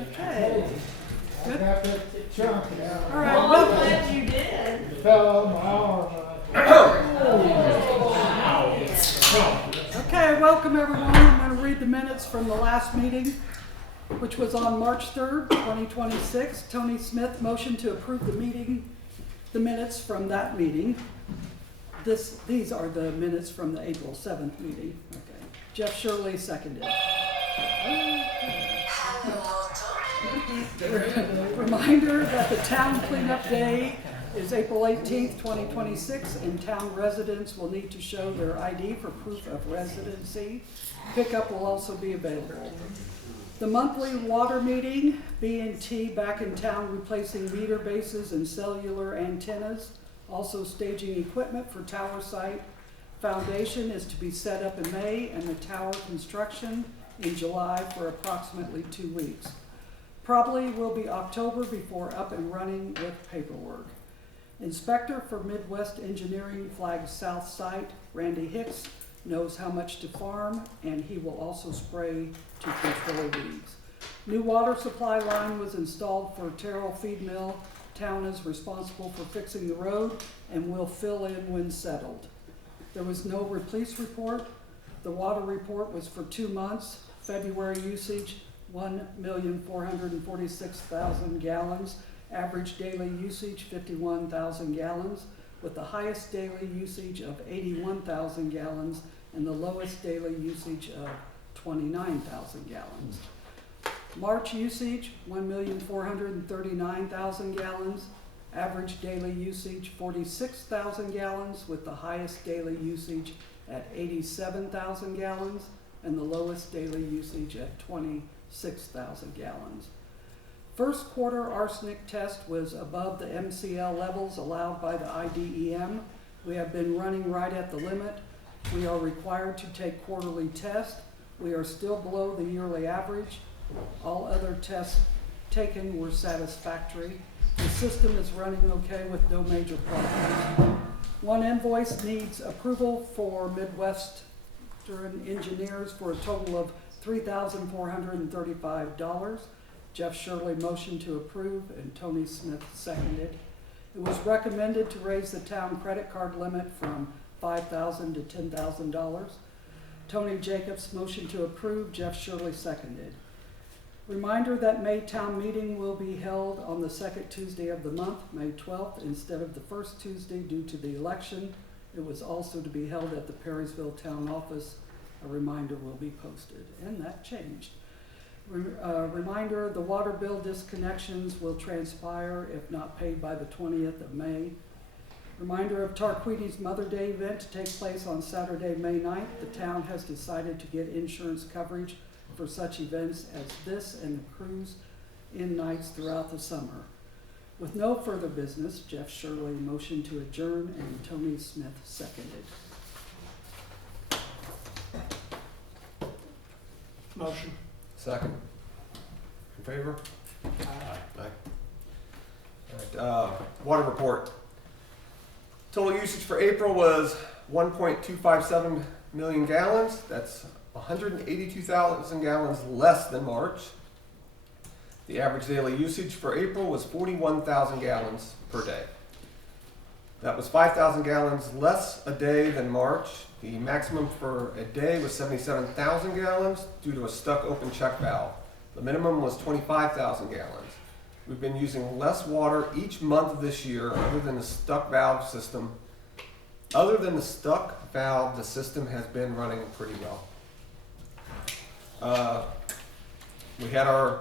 Okay. I got that chunk out. All right. Well, I'm Well, glad you did. It fell on my arm. okay. Welcome everyone. I'm going to read the minutes from the last meeting, which was on March 3rd, 2026. Tony Smith motioned to approve the minutes from that meeting. These are the minutes from the April 7th meeting. Okay. Jeff Shirley seconded. Reminder that the town cleanup day is April 18th, 2026, and town residents will need to show their ID for proof of residency. Pickup will also be available. The monthly water meeting, B&T back in town replacing meter bases and cellular antennas, also staging equipment for tower site. Foundation is to be set up in May and the tower construction in July for approximately 2 weeks. Probably will be October before up and running with paperwork. Inspector for Midwest Engineering flags South Site, Randy Hicks, knows how much to farm, and he will also spray to control weeds. New water supply line was installed for Terrell Feed Mill. Town is responsible for fixing the road and will fill in when settled. There was no police report. The water report was for 2 months. February usage, 1,446,000 gallons. Average daily usage, 51,000 gallons, with the highest daily usage of 81,000 gallons and the lowest daily usage of 29,000 gallons. March usage, 1,439,000 gallons. Average daily usage, 46,000 gallons, with the highest daily usage at 87,000 gallons and the lowest daily usage at 26,000 gallons. First quarter arsenic test was above the MCL levels allowed by the IDEM. We have been running right at the limit. We are required to take quarterly tests. We are still below the yearly average. All other tests taken were satisfactory. The system is running okay with no major problems. One invoice needs approval for Midwestern Engineers for a total of $3,435. Jeff Shirley motioned to approve and Tony Smith seconded. It was recommended to raise the town credit card limit from $5,000 to $10,000. Tony Jacobs motioned to approve, Jeff Shirley seconded. Reminder that May town meeting will be held on the second Tuesday of the month, May 12th, instead of the first Tuesday due to the election. It was also to be held at the Perrysville town office. A reminder will be posted, and that changed. Reminder, the water bill disconnections will transpire if not paid by the 20th of May. Reminder of Tarquini's Mother Day event to take place on Saturday, May 9th. The town has decided to get insurance coverage for such events as this and the cruise in nights throughout the summer. With no further business, Jeff Shirley motioned to adjourn and Tony Smith seconded. Motion. Second. In favor? Aye. All right, water report. Total usage for April was 1.257 million gallons. That's 182,000 gallons less than March. The average daily usage for April was 41,000 gallons per day. That was 5,000 gallons less a day than March. The maximum for a day was 77,000 gallons due to a stuck open check valve. The minimum was 25,000 gallons. We've been using less water each month this year other than the stuck valve system. Other than the stuck valve, the system has been running pretty well. We had our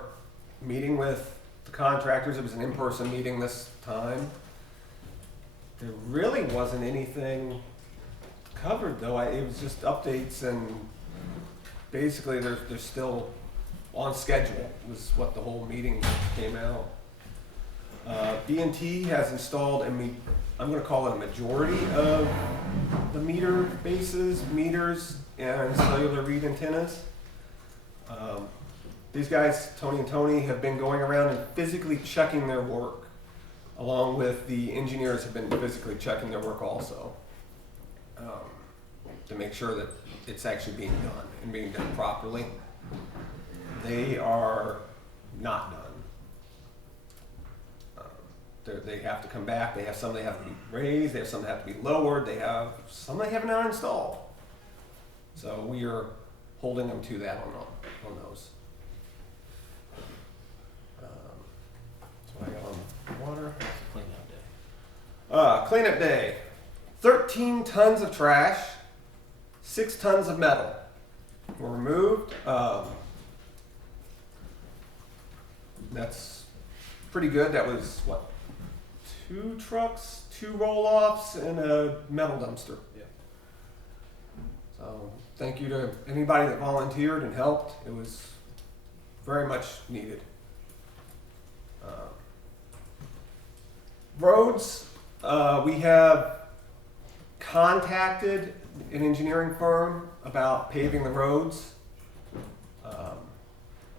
meeting with the contractors. It was an in-person meeting this time. There really wasn't anything covered though. It was just updates, and basically they're still on schedule was what the whole meeting came out. B&T has installed I'm going to call it a majority of the meter bases, meters, and cellular read antennas. These guys, Tony and Tony, have been going around and physically checking their work, along with the engineers have been physically checking their work also, to make sure that it's actually being done and being done properly. They are not done. They have to come back. They have some they have to be raised. They have some that have to be lowered. They have some they have not installed. So we are holding them to that on those. That's what I got on water. Cleanup day. 13 tons of trash, 6 tons of metal were removed. That's pretty good. That was what? 2 trucks, 2 roll-offs, and a metal dumpster. Yeah. So thank you to anybody that volunteered and helped. It was very much needed. Roads, we have contacted an engineering firm about paving the roads.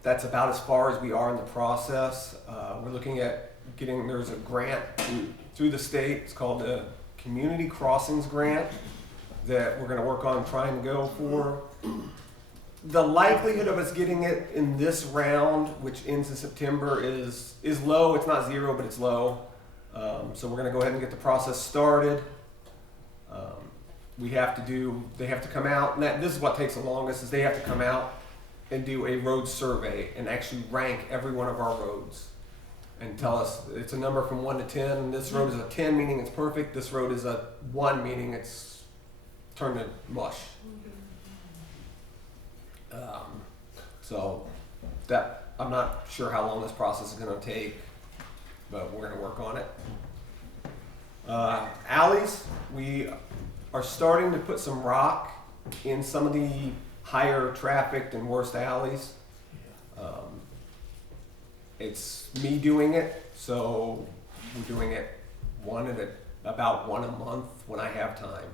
That's about as far as we are in the process. We're looking at there's a grant through the state. It's called the Community Crossings Grant that we're going to work on trying to go for. The likelihood of us getting it in this round, which ends in September, is low. It's not zero, but it's low. So we're going to go ahead and get the process started. They have to come out, and this is what takes the longest, is they have to come out and do a road survey and actually rank every one of our roads and tell us it's a number from 1 to 10. This road is a 10, meaning it's perfect. This road is a 1, meaning it's turned to mush. So that I'm not sure how long this process is going to take, but we're going to work on it. Alleys, we are starting to put some rock in some of the higher trafficked and worst alleys. It's me doing it, so we're doing it about one a month when I have time.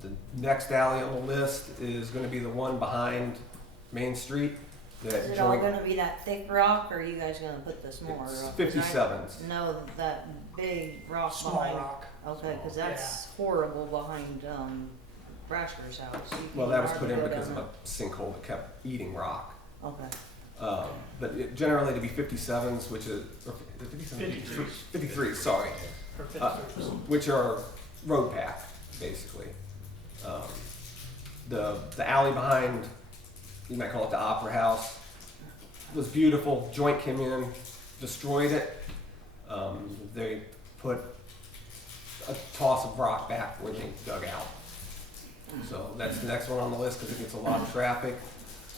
The next alley on the list is going to be the one behind Main Street. Is it all gonna be that thick rock, or are you guys gonna put the smaller It's rock? 57s. No, that big rock Small behind. rock. Okay, cause that's horrible behind, Brasher's house. You Well, can that was hardly put in go because of down a sinkhole that kept eating rock. there. Okay. But generally to be 57s, which is, or 57? 53, sorry. Which are road path, basically. The alley behind, you might call it the Opera House, was beautiful. Joint came in, destroyed it. They put a toss of rock back where they dug out. So that's the next one on the list because it gets a lot of traffic.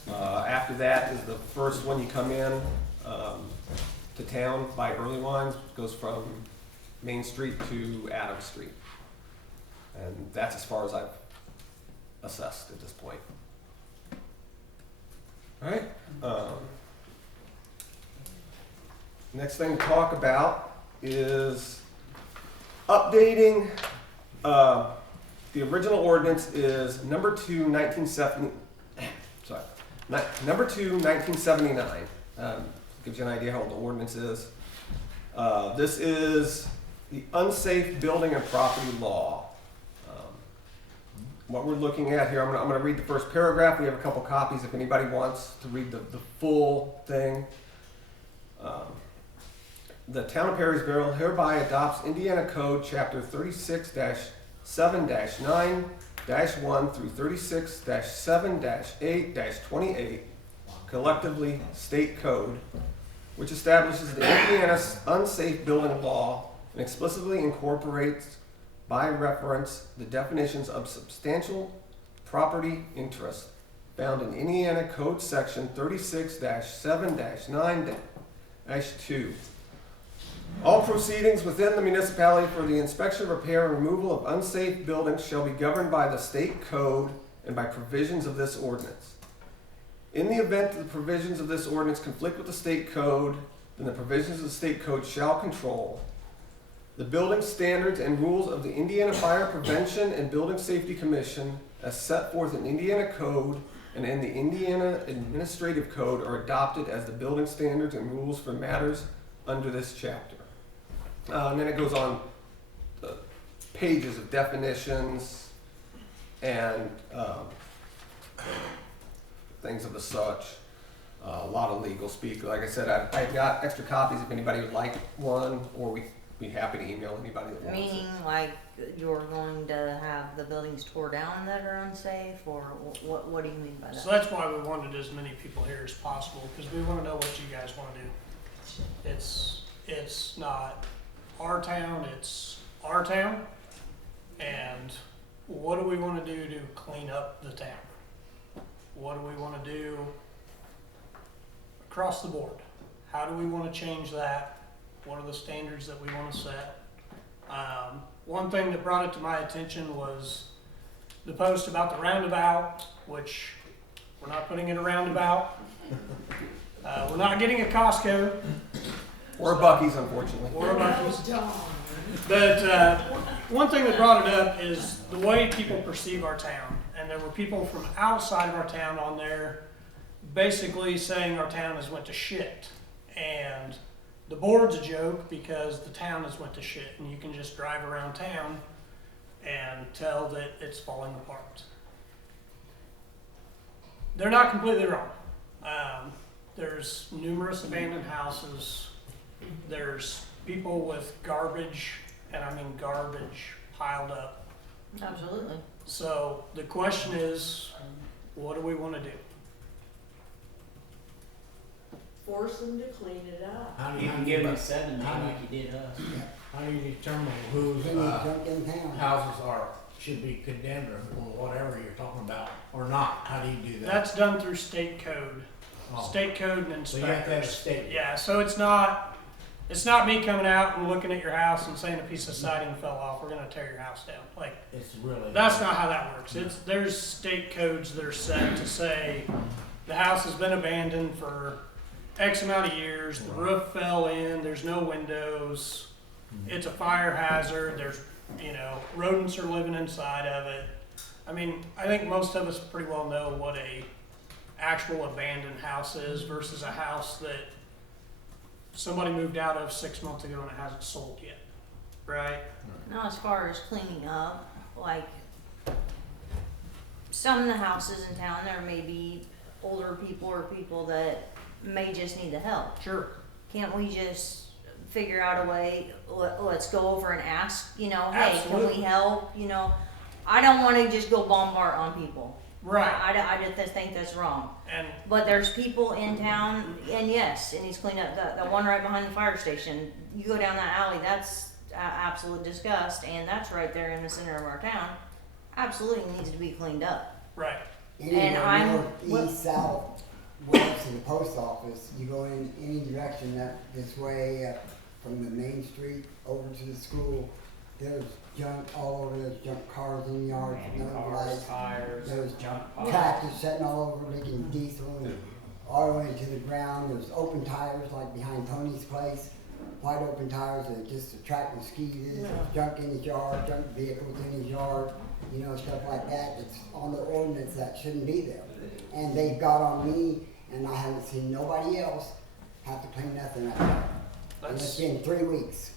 After that is the first one you come in to town by Early Wines. It goes from Main Street to Adams Street. And that's as far as I've assessed at this point. All right. Next thing to talk about is updating. The original ordinance is number 2, 1970. Sorry, number 2, 1979. Gives you an idea how old the ordinance is. This is the unsafe building and property law. What we're looking at here, I'm going to read the first paragraph. We have a couple copies if anybody wants to read the full thing. The town of Perrysville hereby adopts Indiana Code Chapter 36-7-9-1 through 36-7-8-28, collectively state code, which establishes the Indiana's unsafe building law and explicitly incorporates by reference the definitions of substantial property interest found in Indiana Code Section 36-7-9-2. All proceedings within the municipality for the inspection, repair, and removal of unsafe buildings shall be governed by the state code and by provisions of this ordinance. In the event that the provisions of this ordinance conflict with the state code, then the provisions of the state code shall control. The building standards and rules of the Indiana Fire Prevention and Building Safety Commission, as set forth in Indiana Code and in the Indiana Administrative Code, are adopted as the building standards and rules for matters under this chapter. And then it goes on pages of definitions and things of the such. a lot of legal speak. Like I said, I've got extra copies if anybody would like one, or we'd be happy to email anybody that wants it. Meaning like you're going to have the buildings tore down that are unsafe, or what do you mean by that? So that's why we wanted as many people here as possible, because we want to know what you guys want to do. It's not our town, it's our town. And what do we want to do to clean up the town? What do we want to do across the board? How do we want to change that? What are the standards that we want to set? One thing that brought it to my attention was the post about the roundabout, which we're not putting in a roundabout. We're not getting a Costco Or Buc-ee's, unfortunately. or a Buc-ee's. But one thing that brought it up is the way people perceive our town. And there were people from outside of our town on there basically saying our town has went to shit. And the board's a joke because the town has went to shit, and you can just drive around town and tell that it's falling apart. They're not completely wrong. There's numerous abandoned houses. There's people with garbage, and I mean garbage, piled up. Absolutely. So the question is, what do we want to do? Force them to clean it up. How do You can give them 7 like you did us. How do you determine whose houses should be condemned or whatever you're talking about, or not? How do you do that? That's done through state code. Oh. State code and So you have to have a inspectors. statement. Yeah, so it's not me coming out and looking at your house and saying a piece of siding fell off, we're gonna tear your house down. Like, It's really. that's not how that works. There's state codes that are set to say the house has been abandoned for X amount of years, the roof fell in, there's no windows, it's a fire hazard, there's, rodents are living inside of it. I mean, I think most of us pretty well know what a actual abandoned house is versus a house that somebody moved out of 6 months ago and it hasn't sold yet, right? Now, as far as cleaning up, like some of the houses in town, there may be older people or people that may just need the help. Sure. Can't we just figure out a way, let's go over and ask, hey, can Absolutely. we help? I don't want to just go bombard on people. Right. I just think that's wrong. And But there's people in town, and yes, it needs cleaned up. The one right behind the fire station, you go down that alley, that's absolute disgust, and that's right there in the center of our town. Absolutely needs to be cleaned up. right. Anywhere I'm- north, east, south, west of the post office, you go in any direction this way, from the main street over to the school, there's junk all over, there's junk cars in the yard, no lights. tires, There's junk piles. tractors sitting all over, leaking diesel and all the way to the ground. There's open tires like behind Tony's place, wide open tires that just attract mosquitoes. There's junk in his yard, junk vehicles in his yard, stuff like that. It's on the ordinance that shouldn't be there. And they've got on me, and I haven't seen nobody else have to clean nothing up. And it's That's been 3 weeks.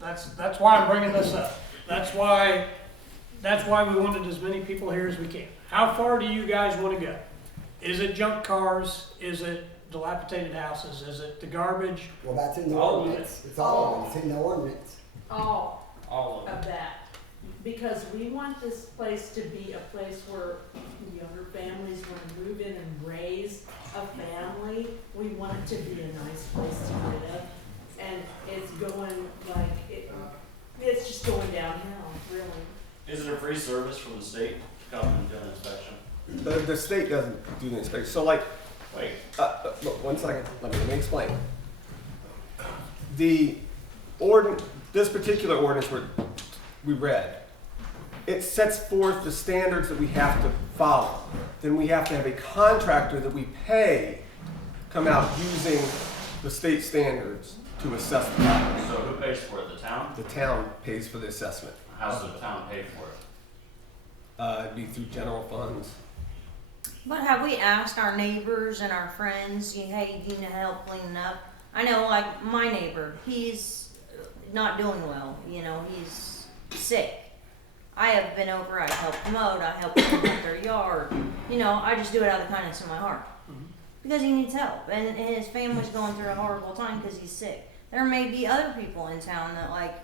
that's why I'm bringing this up. That's why we wanted as many people here as we can. How far do you guys want to go? Is it junk cars? Is it dilapidated houses? Is it the garbage? Well, that's in the All of ordinance. It's all of it. It's in the ordinance. All All of of it. that. Because we want this place to be a place where younger families want to move in and raise a family. We want it to be a nice place to live. And it's going it's just going downhill, really. Is it a free service from the state to come and do an inspection? The state doesn't do the inspection. So like, Wait, look, 1 second, let me explain. This particular ordinance we read, it sets forth the standards that we have to follow. Then we have to have a contractor that we pay come out using the state standards to assess the property. so who pays for it? The town? The town pays for the assessment. How's the town pay for it? It'd be through general funds. But have we asked our neighbors and our friends, hey, do you need help cleaning up? I know, like, my neighbor, he's not doing well, he's sick. I have been over, I helped him out, I helped him with their yard. I just do it out of the kindness of my heart. because he needs help, and his family's going through a horrible time because he's sick. There may be other people in town that, like,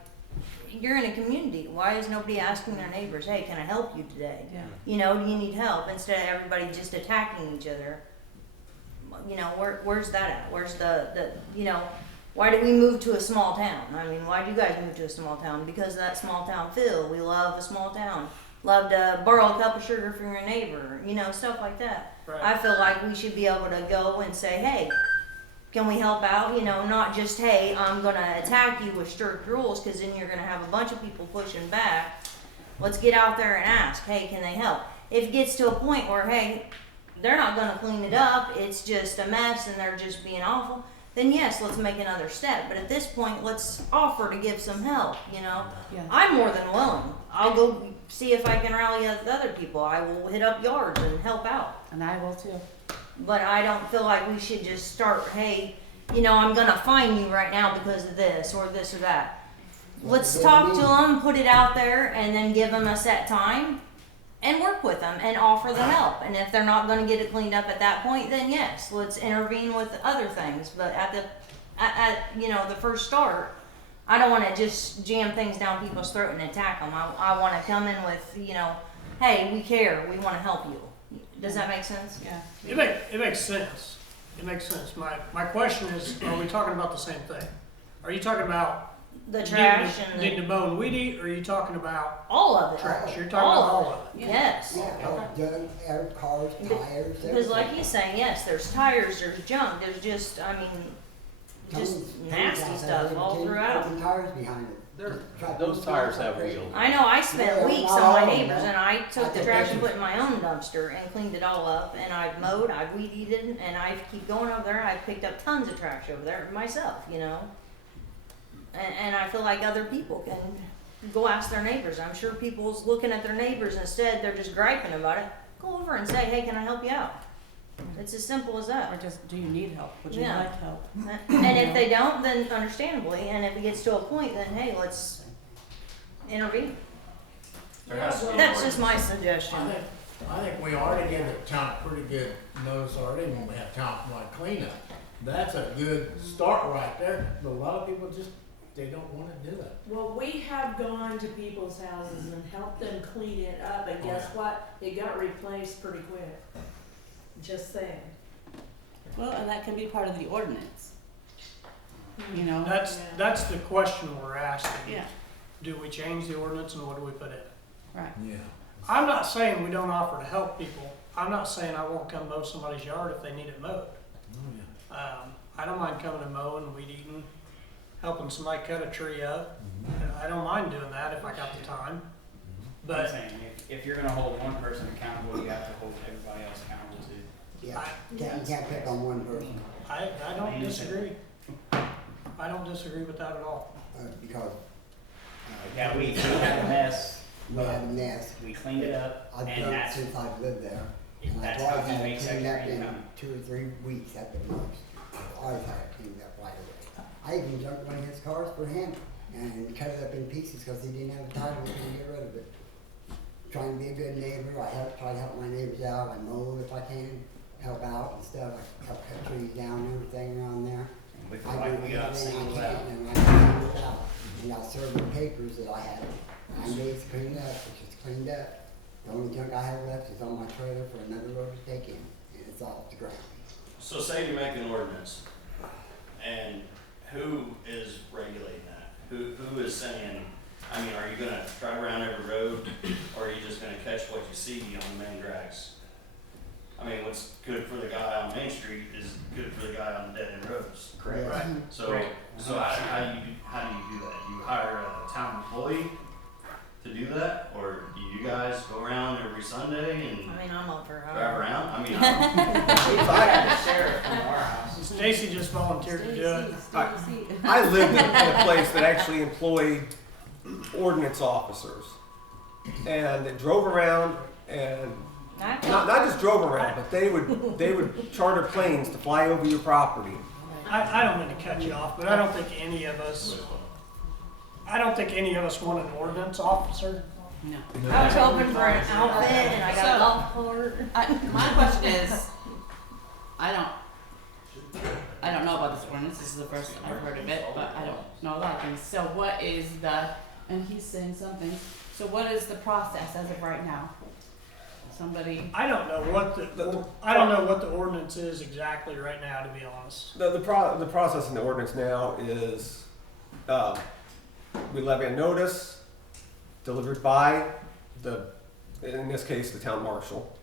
you're in a community. Why is nobody asking their neighbors, hey, can I help you today? Yeah. You know, do you need help? Instead of everybody just attacking each other. You know, where's that at? Where's the you know, why did we move to a small town? I mean, why do you guys move to a small town? Because of that small town feel. We love a small town. Love to borrow a cup of sugar from your neighbor. You know, stuff like that. Right. I feel like we should be able to go and say, hey, can we help out? You know, not just, hey, I'm going to attack you with strict rules, because then you're going to have a bunch of people pushing back. Let's get out there and ask, hey, can they help? If it gets to a point where, hey, they're not going to clean it up, it's just a mess and they're just being awful, then yes, let's make another step. But at this point, let's offer to give some help, you know. Yeah. I'm more than willing. I'll go see if I can rally other people. I will hit up yards and help out. And I will too. But I don't feel like we should just start, hey, you know, I'm gonna fine you right now because of this or that. Let's talk to them, put it out there, and then give them a set time and work with them and offer the help. And if they're not gonna get it cleaned up at that point, then yes, let's intervene with other things. But at you know, the first start, I don't wanna just jam things down people's throat and attack them. I wanna come in with, you know, hey, we care, we wanna help you. Does that make sense? Yeah. It makes sense. It makes sense. My question is, are we talking about the same thing? Are you talking about The trash and needing to mow and weed eat, or are you talking about all of it. trash? You're talking about all of it. Yes. Yeah, junk, air, cars, tires, Because like everything. he's saying, yes, there's tires, there's junk, there's just, I mean, just Tons nasty out stuff there, all ten throughout. open tires behind it. Those tires have wheels. I know I spent Yeah, weeks not on my all of them, neighbors, no. and I took I the think trash they and should- put in my own dumpster and cleaned it all up, and I've mowed, I've weed eaten, and I keep going over there, I've picked up tons of trash over there myself, you know? And I feel like other people can go ask their neighbors. I'm sure people's looking at their neighbors instead, they're just griping about it. Go over and say, hey, can I help you out? It's as simple as that. Or just, do you need help? Would you Yeah. like help? And if they don't, then understandably, and if it gets to a point, then hey, let's intervene. There has to be an That's just my ordinance. suggestion. I think we already give the town a pretty good notice already when we have town-wide cleanup. That's a good start right there, but a lot of people just, they don't wanna do it. Well, we have gone to people's houses and helped them clean it up, and guess what? It got replaced pretty quick. Just saying. Well, and that can be part of the ordinance. You know? That's the question we're asking. Yeah, Do we change the ordinance and what do we put in? right. Yeah. I'm not saying we don't offer to help people. I'm not saying I won't come mow somebody's yard if they need it mowed. Oh, yeah. I don't mind coming and mowing, weed eating, helping somebody cut a tree up. I don't mind doing that if I got the time. I'm But saying, if you're gonna hold one person accountable, you have to hold everybody else accountable too. Yeah, you can't pick on one person, I don't disagree. I don't disagree with that at all. because Yeah, we had a mess, we had a mess. we cleaned it up, I've and done it that's, since I've lived there. And I've that's always how you had make it cleaned up secondary in income. 2 or 3 weeks at the most. I've always had it cleaned up right away. I even junked one of his cars for him and cut it up in pieces because he didn't have a title to get rid of it. Trying to be a good neighbor, try to help my neighbors out, I mow if I can, help out and stuff, I help cut trees down and everything around there. we feel I like do we got everything singled I out. can, and I cleaned it out. And I served the papers that I had. 9 days to clean it up, which is cleaned up. The only junk I have left is on my trailer for another road to take in, and it's off the ground. So say you make an ordinance, and who is regulating that? Who is saying, I mean, are you gonna drive around every road, or are you just gonna catch what you see on the main drags? I mean, what's good for the guy on Main Street is good for the guy on the dead end roads, correct? Right. So, Correct. so how do you do that? You hire a town employee to do that, or do you guys go around every Sunday and I mean, I'm up for drive around? I mean, We had the sheriff from our house. Stacy just volunteered to do it. I lived in a place that actually employed ordinance officers, and they drove around and not just drove around, but they would charter planes to fly over your property. I don't mean to cut you off, but I don't think any of us want an ordinance officer. No. I was hoping for an outfit and I got a golf cart. My question is, I don't, I don't know about this ordinance, this is the first I've heard of it, but I don't know a lot of things. So what is the, and he's saying something, so what is the process as of right now? Somebody, I don't know what I don't know what the ordinance is exactly right now, to be honest. The process in the ordinance now is, we levy a notice delivered by in this case, the town marshal,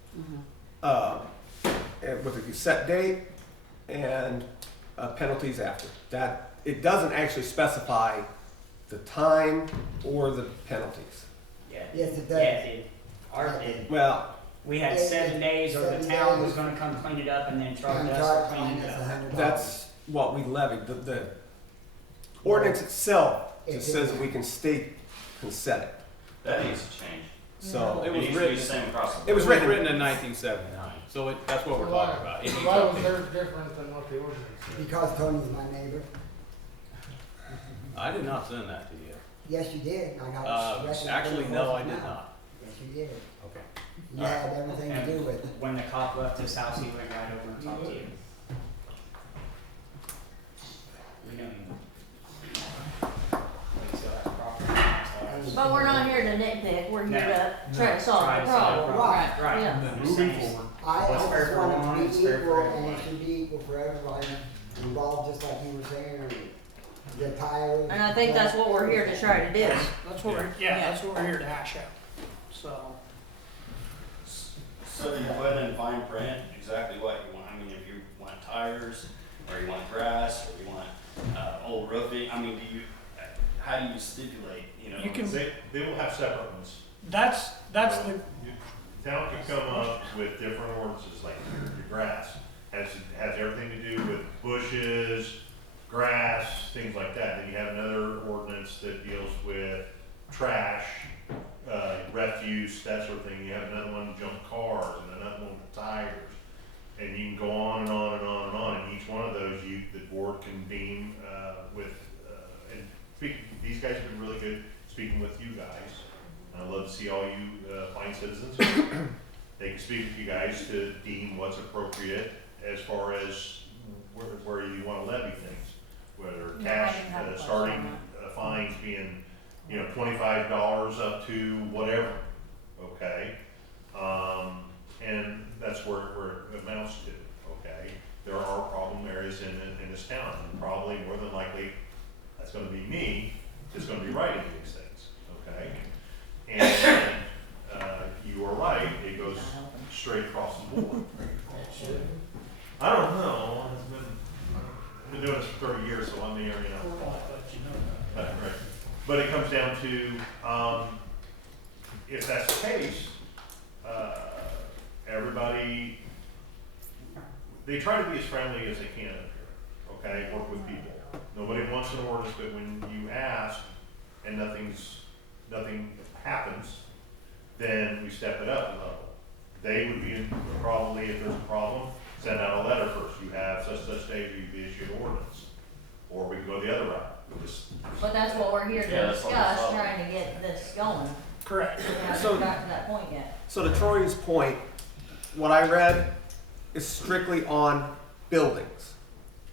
and with a set date and penalties after. That, it doesn't actually specify the time or the penalties. Yeah. Yes, it does. Yeah, it did. Ours did. Well, We had Yeah, 7 days, or the 7 town was days. gonna come clean it up and then charge And us charge for cleaning it us up. $100. that's what we levied. The ordinance itself just says that we can set it. That needs to change. So It was needs to be written. the same across the It board. was written in 1979, so that's what we're talking about. It needs Why was updating. theirs different than what the ordinance said? Because Tony's my neighbor. I did not send that to you. Yes, you did. I got records Actually, from the no, I horse's did mouth. not. Yes, you did. Okay. You had everything to do with it. When the cop left his house, he went right over and talked to you. We know you. We still have property. But we're not here to nitpick, we're here No. to try to solve Try the to solve the problem. Right. Right. Yeah. Moving forward. I What's fair just for want one it is to be fair for equal, and everyone. it should be equal for everybody involved, just like you were saying, or the tires. And I think that's what we're here to try to do. That's what we're, that's what we're here to hash out. So, So you put in fine print exactly what you want. I mean, if you want tires, or you want grass, or you want old roofing. I mean, how do you stipulate? You know, you can, They will have separate ones. that's the, Town can come up with different ordinances, like your grass, has everything to do with bushes, grass, things like that. Then you have another ordinance that deals with trash, refuse, that sort of thing. You have another one, junk cars, and another one with tires. And you can go on and on and on and on, and each one of those, the board can deem, and these guys have been really good speaking with you guys. I love to see all you fine citizens. They can speak with you guys to deem what's appropriate as far as where you want to levy things, whether No, I cash, didn't have a question starting on fines being, $25 up to whatever, okay? And that's where it amounts to, okay? There are problem areas in this town, and probably more than likely, that's gonna be me, that's gonna be writing these things, okay? And you are right, it goes straight across the board. I don't know, I've been doing this for 30 years, so I'm the area now. Right. But it comes down to, if that's the case, everybody, they try to be as friendly as they can up here, okay, work with people. Nobody wants an ordinance, but when you ask and nothing happens, then we step it up a level. They would be, probably, if there's a problem, send out a letter first. You have such day, you issue an ordinance. Or we can go the other route. But that's what we're here Yeah, to that's what we're discuss, solving. trying to get this going. correct. We haven't So- got to that point yet. So to Troy's point, what I read is strictly on buildings.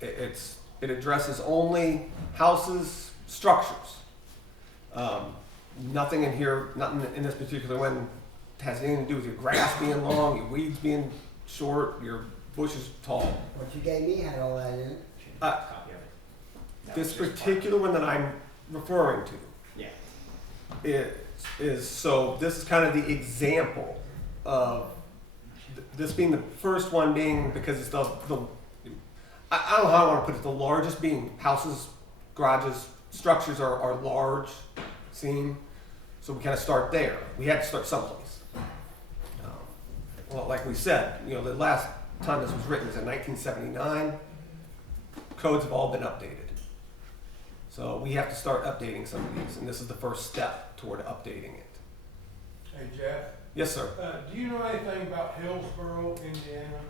It addresses only houses, structures. Nothing in here, nothing in this particular one has anything to do with your grass being long, your weeds being short, your bushes tall. What you gave me had all that in it. Copy of it. That This was just part- particular one that I'm referring to Yeah. is so this is kind of the example of this being the first one being because it's the I don't know how I want to put it, the largest being houses, garages, structures are large, seen, so we kind of start there. We had to start someplace. Well, like we said, the last time this was written was in 1979. Codes have all been updated. So we have to start updating some of these, and this is the first step toward updating it. Hey Jeff, Yes, sir. do you know anything about Hillsborough, Indiana?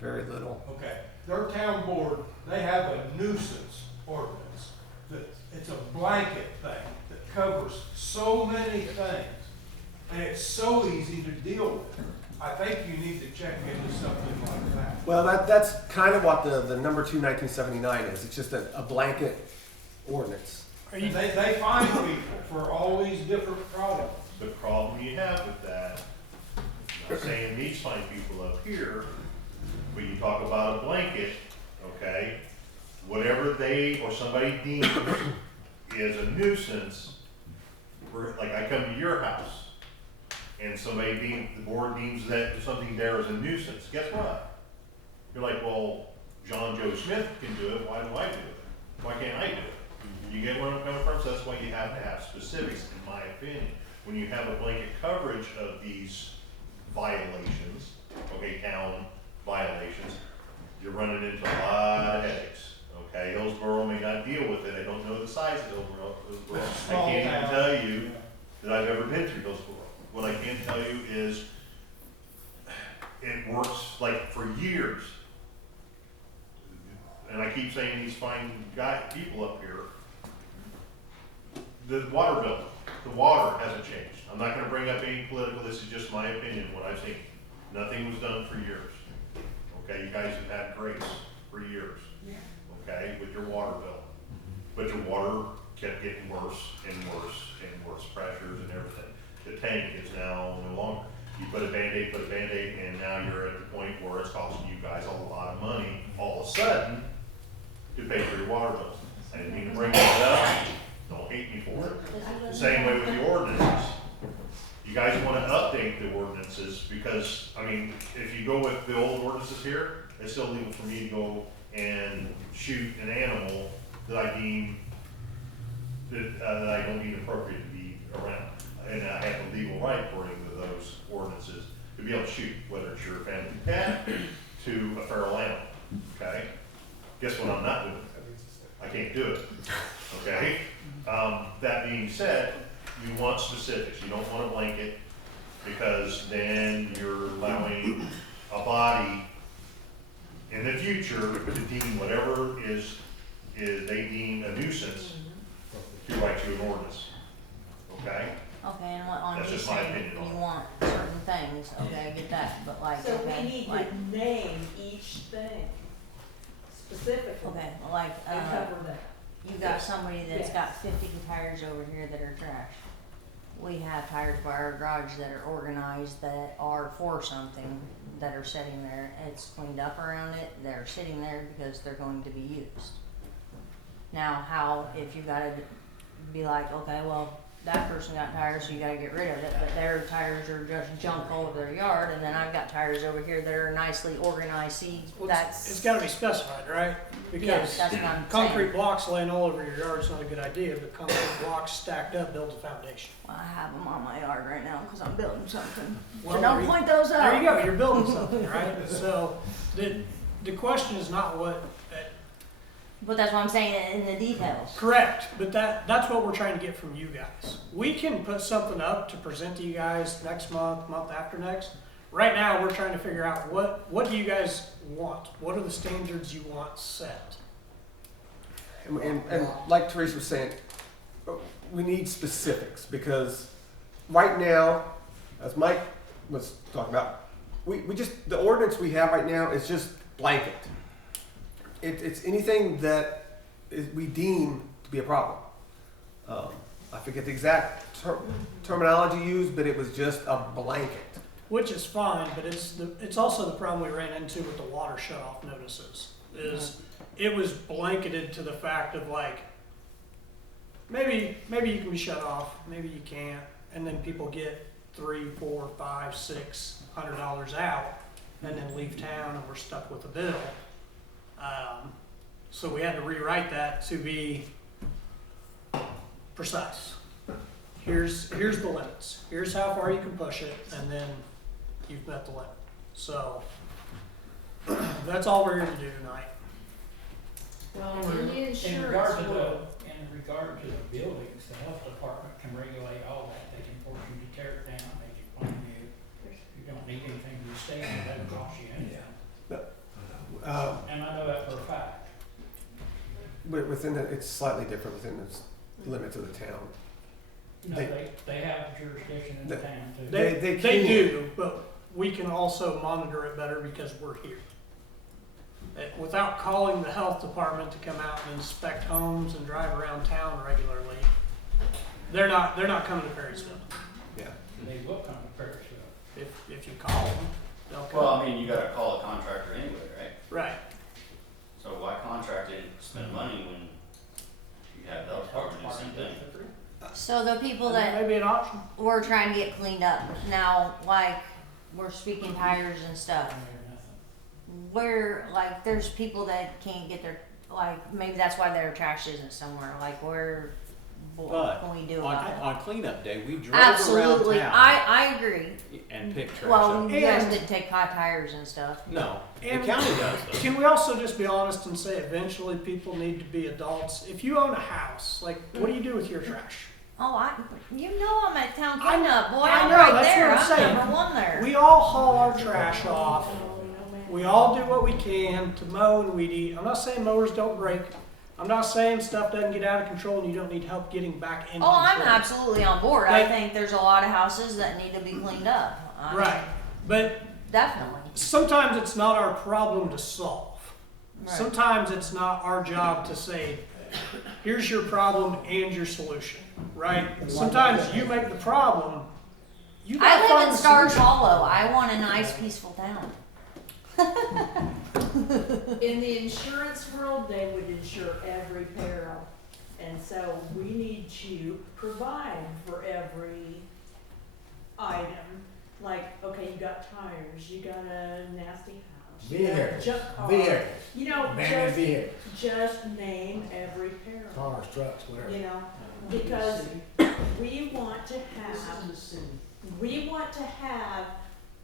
Very little. Okay, their town board, they have a nuisance ordinance that, it's a blanket thing that covers so many things. And it's so easy to deal with. I think you need to check into something like that. Well, that's kind of what the number 2 1979 is. It's just a blanket ordinance. Are you, They find people for all these different problems. The problem you have with that, I'm not saying these fine people up here, but you talk about a blanket, okay? Whatever they or somebody deems is a nuisance, like I come to your house, and the board deems that something there is a nuisance, guess what? You're like, well, John Joe Smith can do it, why do I do it? Why can't I do it? You get where I'm coming from? So that's why you have to have specifics, in my opinion. When you have a blanket coverage of these violations, okay, town violations, you're running into a lot of headaches, okay? Hillsborough may not deal with it, I don't know the size of Hillsborough. I can't even tell you that I've ever been through Hillsborough. What I can tell you is, it works like for years. And I keep saying these fine people up here, the water bill, the water hasn't changed. I'm not gonna bring up any political, this is just my opinion, what I've seen. Nothing was done for years. Okay, you guys have had grace for years, okay, with your water bill. But your water kept getting worse and worse and worse, pressures and everything. The tank is now no longer. You put a Band-Aid, and now you're at the point where it's costing you guys a lot of money all of a sudden to pay for your water bills. I didn't mean to bring that up. Don't hate me for it. Same way with the ordinances. You guys wanna update the ordinances because, I mean, if you go with the old ordinances here, it's still legal for me to go and shoot an animal that I deem, that I don't deem appropriate to be around. And I have the legal right according to those ordinances to be able to shoot, whether it's your family pet to a feral animal, okay? Guess what I'm not doing? I can't do it, okay? That being said, you want specifics, you don't want a blanket, because then you're allowing a body in the future to deem whatever is they deem a nuisance to write you an ordinance, okay? Okay, and what on That's you just my saying opinion on you it. want certain things, okay, I get that, but like, So okay, we need like, to name each thing specifically okay, like, and cover that. you got somebody that's Yes. got 50 tires over here that are trash. We have tires by our garage that are organized, that are for something, that are sitting there. It's cleaned up around it, they're sitting there because they're going to be used. Now, how, if you gotta be like, okay, well, that person got tires, so you gotta get rid of it, but their tires are just junk all over their yard, and then I've got tires over here that are nicely organized, see, well, that's. it's gotta be specified, right? Yeah, Because that's what I'm concrete saying. blocks laying all over your yard is not a good idea, but concrete blocks stacked up build a foundation. Well, I have them on my yard right now, cause I'm building something. Well, So there don't you- point those out. There you go, you're building something, right? So, the question is not what, But that's what I'm saying, in the details. correct, but that's what we're trying to get from you guys. We can put something up to present to you guys next month, month after next. Right now, we're trying to figure out what do you guys want? What are the standards you want set? And like Teresa was saying, we need specifics because right now, as Mike was talking about, we just, the ordinance we have right now is just blanket. It's anything that we deem to be a problem. I forget the exact terminology used, but it was just a blanket. Which is fine, but it's also the problem we ran into with the water shut-off notices. Is it was blanketed to the fact of like, maybe you can be shut off, maybe you can't, and then people get $300, $400, $500, $600 out, and then leave town, and we're stuck with a bill. So we had to rewrite that to be precise. Here's the limits. Here's how far you can push it, and then you've met the limit. So that's all we're here to do tonight. Well, In and the regard insurance to will. in regard to the buildings, the health department can regulate all that. They can force you to tear it down, they can fine you. You don't need anything to stay in, it doesn't cost you anything. And I know that for a fact. Within the, it's slightly different within the limits of the town. No, They- they have jurisdiction in the town too. They They can. do, but we can also monitor it better because we're here. without calling the health department to come out and inspect homes and drive around town regularly, they're not coming to Perrysville. Yeah. They will come to Perrysville. If you call them, they'll come. Well, I mean, you gotta call a contractor anyway, right? Right. So why contract and spend money when you have the health department do the same thing? So the people That that may be an option. we're trying to get cleaned up now, like we're speaking tires and stuff. Where like there's people that can't get their like maybe that's why their trash isn't somewhere. Like what But can we do on, about it? on cleanup day, we drove Absolutely, around town I agree. and picked trash Well, up. you guys And- did take hot tires and stuff. No, the And- county does though. Can we also just be honest and say eventually people need to be adults? If you own a house, like what do you do with your trash? Oh, you know I'm at town cleanup, boy. I I'm know, right that's there. what I'm saying. number one there. We all haul our trash off. We all do what we can to mow and weed eat. I'm not saying mowers don't break. I'm not saying stuff doesn't get out of control and you don't need help getting back in Oh, I'm control. absolutely on board. I Like- think there's a lot of houses that need to be cleaned up. I mean, Right. But definitely. sometimes it's not our problem to solve. Right. Sometimes it's not our job to say, here's your problem and your solution, right? Sometimes you make the problem. You gotta I live find in the Stars solution. Hollow. I want a nice, peaceful town. In the insurance world, they would insure every peril. And so we need to provide for every item. Like, okay, you got tires, you got a nasty house, you got a Vehicles, junk car. vehicles, You know, abandoned vehicles, just name every peril, cars, trucks, whatever. you know? Because we want to have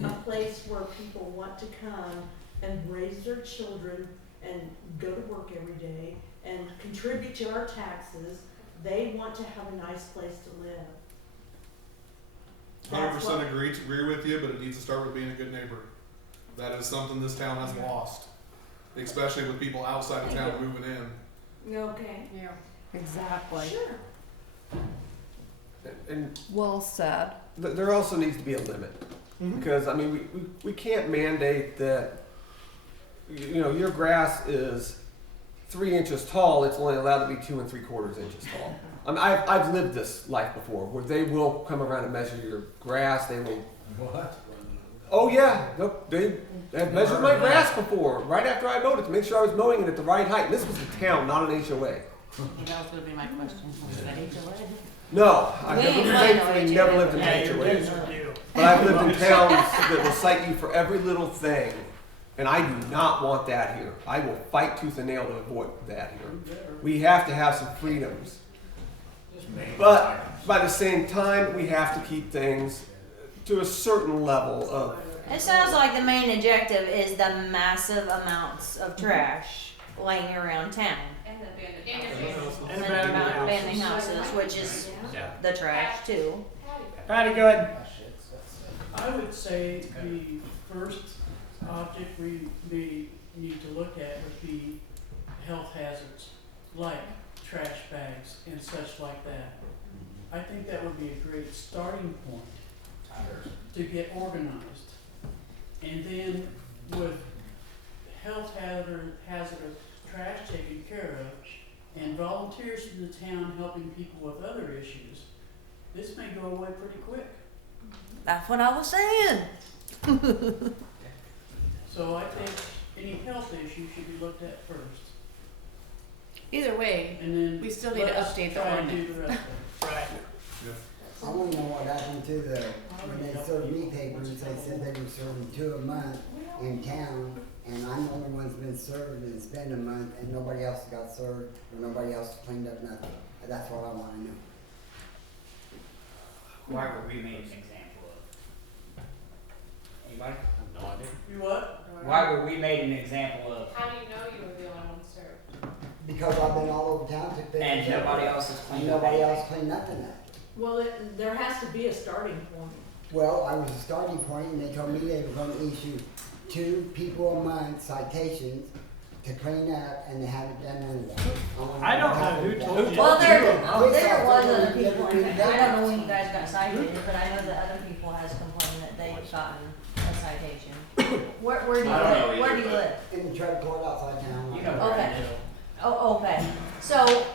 a place where people want to come and raise their children and go to work every day and contribute to our taxes. They want to have a nice place to live. That's what- 100% agree with you, but it needs to start with being a good neighbor. That is something this town has lost, especially with people outside of town moving in. Okay. Yeah. Exactly. Sure. And Well said. there also needs to be a limit. Because, I mean, we can't mandate that, you know, your grass is 3 inches tall, it's only allowed to be 2 3/4 inches tall. I mean, I've lived this life before, where they will come around and measure your grass, they will, What? oh yeah, nope, they have measured my grass before, right after I mowed it, to make sure I was mowing it at the right height. And this was the town, not an HOA. That was gonna be my question. Was it HOA? No, I've We never, ain't thankfully playing never no lived in Yeah, an your HOA. dues are due. But I've lived in towns that will cite you for every little thing, and I do not want that here. I will fight tooth and nail to avoid that here. We have to have some freedoms. But by the same time, we have to keep things to a certain level of, It sounds like the main objective is the massive amounts of trash laying around town. And the abandoned And And abandoned about houses. abandoned houses, which is Yeah. the trash too. Patty, go ahead. I would say the first object we may need to look at would be health hazards, like trash bags and such like that. I think that would be a great starting point to get organized. And then with hazardous trash taken care of and volunteers from the town helping people with other issues, this may go away pretty quick. That's what I was saying. So I think any health issue should be looked at first, Either way, and then we still need to let us update the try and ordinance. do the rest of it. Right. I wanna know what happened to when they served me papers, they said they were serving 2 a month in town, and I'm the only one's been served and it's been a month, and nobody else got served, or nobody else cleaned up nothing. That's what I wanna know. Why were we made an example of? Anybody? No idea. You what? Why were we made an example of? How do you know you were the only one served? Because I've been all over town, took pictures. And nobody else has And cleaned up nobody anything? else cleaned nothing up. Well, there has to be a starting point. Well, I was a starting point, and they told me they were gonna issue 2 people a month citations to clean up, and they haven't done none of that. I don't know who told you. Well, there Quick was start, other people, every I day. don't know when you guys got cited, but I know that other people has complained that they've gotten a citation. Where do you I don't know live? Where do either, you but- live? In the truck court outside town. You know, Okay. Oh, okay. So,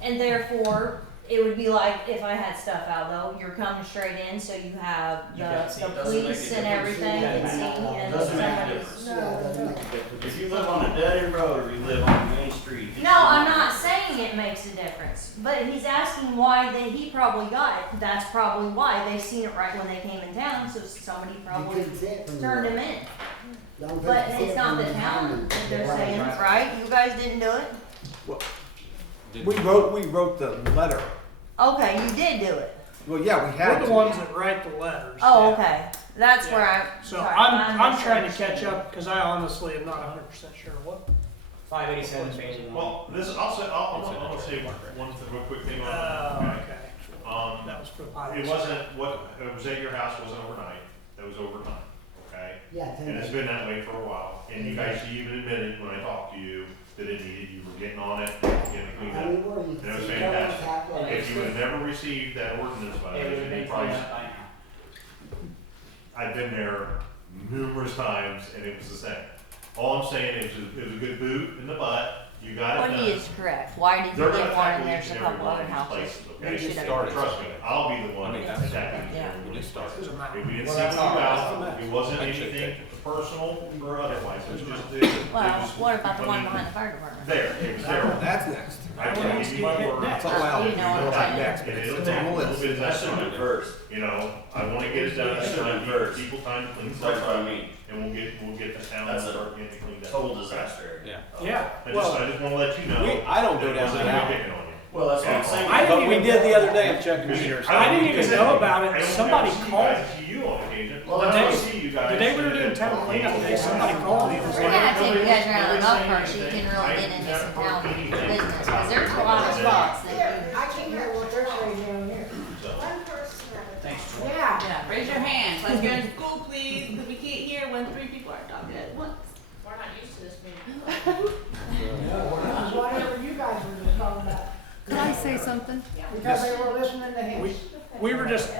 and therefore, it would be like if I had stuff out though, you're coming straight in, so you have You can see, the it doesn't make a police and difference. everything Yeah, and it see, and doesn't make a somebody's. difference. Yeah, it doesn't make a difference. If you live on a dead end road or you live on a main street. it No, shouldn't I'm make a not difference. saying it makes a difference, but he's asking why he probably got it. That's probably why. They seen it right when they came in town, so somebody You probably couldn't see it from turned the- him in. the only place But to see it's it not from the behind town the- that the they're right. saying, right? You guys didn't do it? We wrote the letter. Okay, you did do it. Well, yeah, we had We're the to. ones that write the letters. Oh, yeah. okay. That's Yeah. where I. So sorry, I'm trying to misunderstood. catch up because I honestly am not 100% sure what. 587 pages long. Well, this, I'll say, I'll say one real quick thing on that. Okay. That was for the pilot. It wasn't, what, it was at your house wasn't overnight, it was overtime, okay? Yeah, 10 And it's days. been that way for a while, and you guys even admitted when I talked to you that it needed, you were getting on it, getting it cleaned I up. mean, where you And it was see fantastic. cars half like- If you would have never received that ordinance It would violation, have been you cleaned probably, up by now. I've been there numerous times and it was the same. All I'm saying is it was a good boot in the butt, you got it What done. he is correct. Why did you They're leave gonna one tackle and there's each a and every couple one other of these houses? places, You okay? should have. started. Trust me, I'll be the one I mean, that's that's- attacking yeah. you. We just started. Doesn't matter. If we didn't Well, see that's you all right. out, it wasn't Actually, anything personal or otherwise, it was just, Well, what about the one behind the fire department? there, it was there. That's next. I can give you my word. That's all out. You know what I'm Not saying. next, but And it's it'll on take a the little list. bit of That that should have been time. first. You know, I wanna get it done, That I should have been give first. people time to clean That's stuff what I up, mean. and we'll get the town That's and a start getting it cleaned up. Total disaster. Yeah. Yeah. I just wanna let you know. I don't go that it down wasn't that me alley. picking on you. Well, that's what I'm saying. I didn't But we even- did the other day of checking meters. I didn't even know about it. Somebody called. I see you on occasion. Well, The that's day- what I see you guys. The day we were doing town cleanup day, somebody called me and was We're gonna like, have to take you guys around the Nobody's golf saying cart so you can anything. really I get into never some heard town anything. business, because there's a lot of spots that you. I can't hear what they're saying down here. So, One person at a Thanks, time. Troy. Yeah. Yeah, raise your hands. Let's go to school, please, because we can't hear when 3 people are talking at once. We're not used to this meeting. Whatever you guys were just talking about, Could I say something? because they were listening to him. we were just,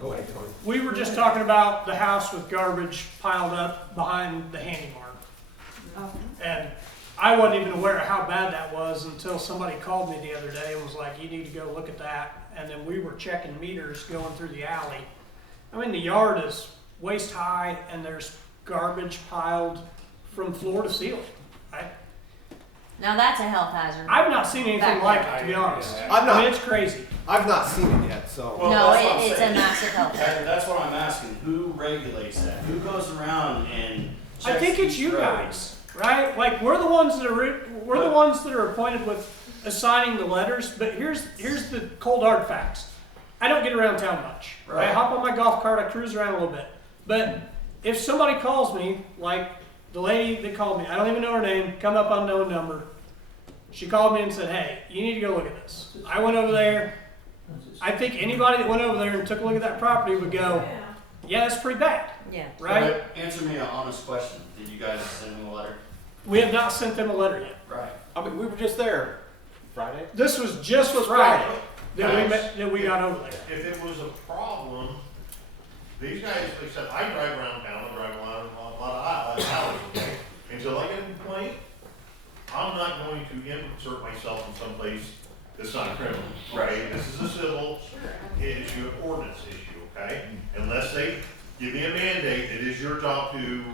Go ahead, Tony. we were just talking about the house with garbage piled up behind the handy mart. And I wasn't even aware of how bad that was until somebody called me the other day and was like, you need to go look at that. And then we were checking meters going through the alley. I mean, the yard is waist high and there's garbage piled from floor to ceiling. Now that's a health hazard. I've not seen anything Back like there. it, to be honest. I've I mean, not, it's crazy. I've not seen it yet, so. Well, No, that's what I'm it's a saying. massive health hazard. That's what I'm asking. Who regulates that? Who goes around and checks I think it's these you roads? guys, right? Like we're the ones that are appointed with assigning the letters. But here's the cold hard facts. I don't get around town much. Right. I hop on my golf cart, I cruise around a little bit. But if somebody calls me, like the lady that called me, I don't even know her name, come up unknown number. She called me and said, "Hey, you need to go look at this." I went over there. I think anybody that went over there and took a look at that property would go, "Yeah, that's pretty bad." Yeah. Right? But answer me an honest question. Did you guys send me a letter? We have not sent them a letter yet. Right. I mean, we were just there Friday. This was just Friday that we got over there. if it was a problem, these guys, like I said, I drive around town, I drive around a lot of alleys, okay? Until I get a complaint, I'm not going to insert myself in some place that's not criminal, right? This is a civil issue, ordinance issue, okay? Unless they give me a mandate, it is your job to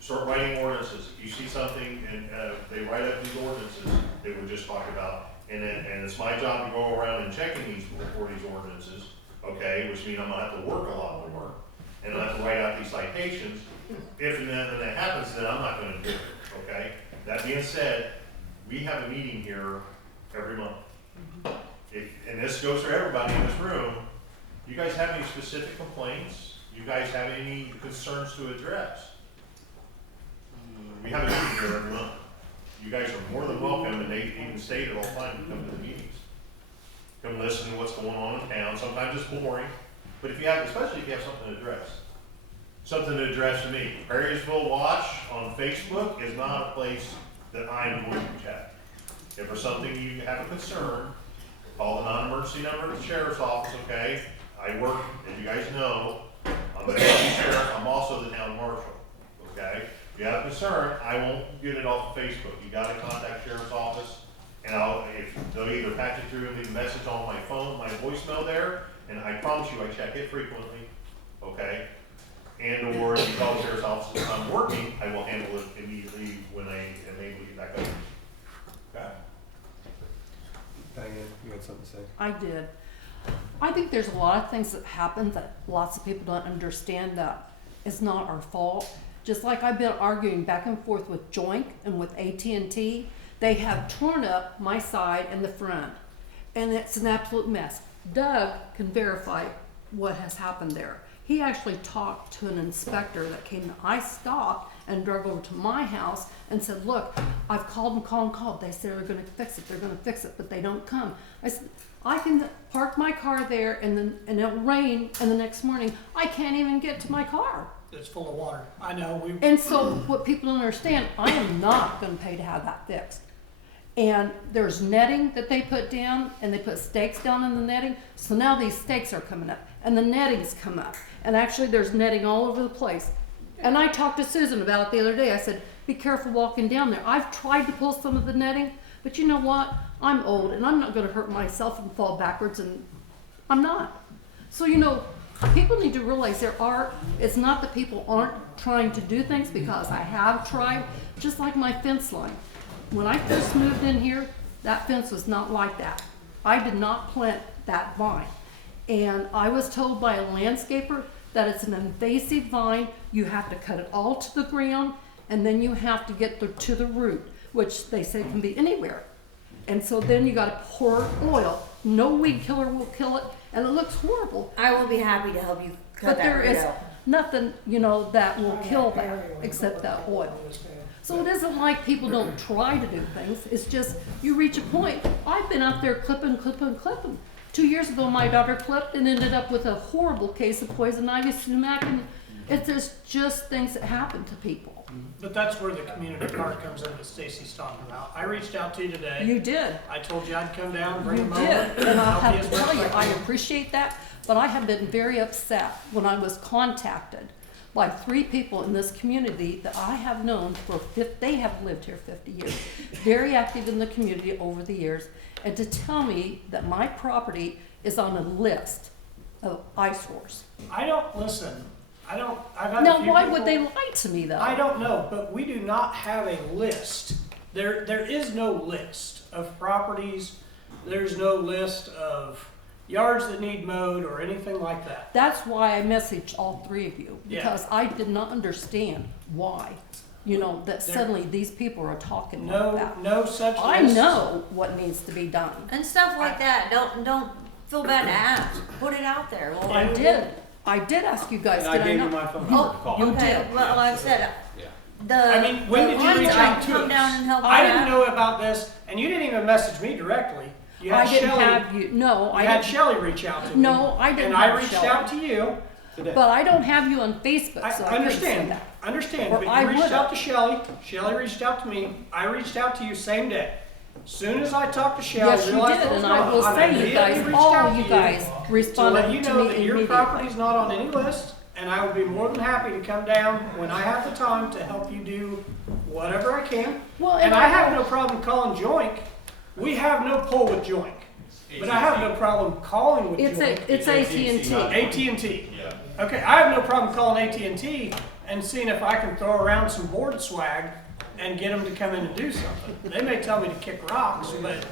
start writing ordinances. If you see something and they write up these ordinances that we just talked about, and it's my job to go around and checking these ordinances, okay, which means I'm gonna have to work a lot more, and I have to write out these citations. If and then that happens, then I'm not gonna do it, okay? That being said, we have a meeting here every month. And this goes for everybody in this room. You guys have any specific complaints? You guys have any concerns to address? We have a meeting here every month. You guys are more than welcome, and they even stated all the time to come to the meetings. Come listen to what's going on in town. Sometimes it's boring, but if you have, especially if you have something to address. Something to address to me. Perrysville Watch on Facebook is not a place that I'm going to check. If there's something you have a concern, call the non-emergency number at the sheriff's office, okay? I work, as you guys know, I'm gonna help you, Sheriff, I'm also the town marshal, okay? If you have a concern, I won't get it off of Facebook, you gotta contact Sheriff's office, and they'll either patch it through and leave a message on my phone, my voicemail there, and I promise you, I check it frequently, okay? And or if you call the Sheriff's office if I'm working, I will handle it immediately when I am able to get back up. Okay? Diane, you had something to say? I did. I think there's a lot of things that happen that lots of people don't understand that it's not our fault. Just like I've been arguing back and forth with Joink and with AT&T, they have torn up my side and the front, and it's an absolute mess. Doug can verify what has happened there. He actually talked to an inspector that came. I stopped and drove over to my house and said, look, I've called and called and called. They said they're going to fix it. They're going to fix it, but they don't come. I said, I can park my car there and it'll rain, and the next morning I can't even get to my car. It's full of water. I know. And so what people don't understand, I am not going to pay to have that fixed. And there's netting that they put down, and they put stakes down in the netting. So now these stakes are coming up, and the netting's come up. And actually there's netting all over the place. And I talked to Susan about it the other day. I said, be careful walking down there. I've tried to pull some of the netting, but you know what? I'm old, and I'm not going to hurt myself and fall backwards, and I'm not. So, you know, people need to realize it's not that people aren't trying to do things, because I have tried, just like my fence line. When I first moved in here, that fence was not like that. I did not plant that vine. And I was told by a landscaper that it's an invasive vine. You have to cut it all to the ground, and then you have to get to the root, which they say can be anywhere. And so then you gotta pour oil. No weed killer will kill it, and it looks horrible. I will be happy to help you cut But that there root is out. nothing, that will kill that except that oil. So it isn't like people don't try to do things. It's just you reach a point. I've been out there clipping. 2 years ago, my daughter clipped and ended up with a horrible case of poison ivy, sumac, and there's just things that happen to people. But that's where the community card comes in that Stacy's talking about. I reached out to you today. You did. I told you I'd come down, bring You them over. did, and I'll help have as to tell best you, I I can. appreciate that, but I have been very upset when I was contacted by 3 people in this community that I have known they have lived here 50 years, very active in the community over the years, and to tell me that my property is on a list of eyesores. I've had Now, a few why people, would they lie to me though? I don't know, but we do not have a list. There is no list of properties. There's no list of yards that need mowed or anything like that. That's why I messaged all 3 of you, Yeah. because I did not understand why, that suddenly these people are talking like that. No such list. I know what needs to be done. And stuff like that. Don't feel bad to ask. Put it out there. Well, I did. I did ask you guys. And I did gave I you not? my phone number to Oh, call. You okay. did. Well, like I said, the I mean, when did you ones reach that I out can to come us? down and help I you didn't out. know about this, and you didn't even message me directly. You had I didn't Shelley. have you. No, I You had didn't. Shelley reach out to me. No, I didn't And I have reached Shelley. out to you. Today. But I don't have you on Facebook, I so I couldn't understand say that. Understand, Or but I you reached would've. out to Shelley. Shelley reached out to me. I reached out to you same day. Soon as I talked to Shelley, Yes, you realized did, what was and I going will on, say you immediately guys, reached all out you to guys to let responded you to know me that your immediately. property's not on any list, and I would be more than happy to come down when I have the time to help you do whatever I can. Well, And I have no problem calling Joink. We have no pull with Joink. But I have no problem calling with Joink. It's AT&T. AT&T. Yeah. Okay, I have no problem calling AT&T and seeing if I can throw around some board swag and get them to come in and do something. They may tell me to kick rocks, but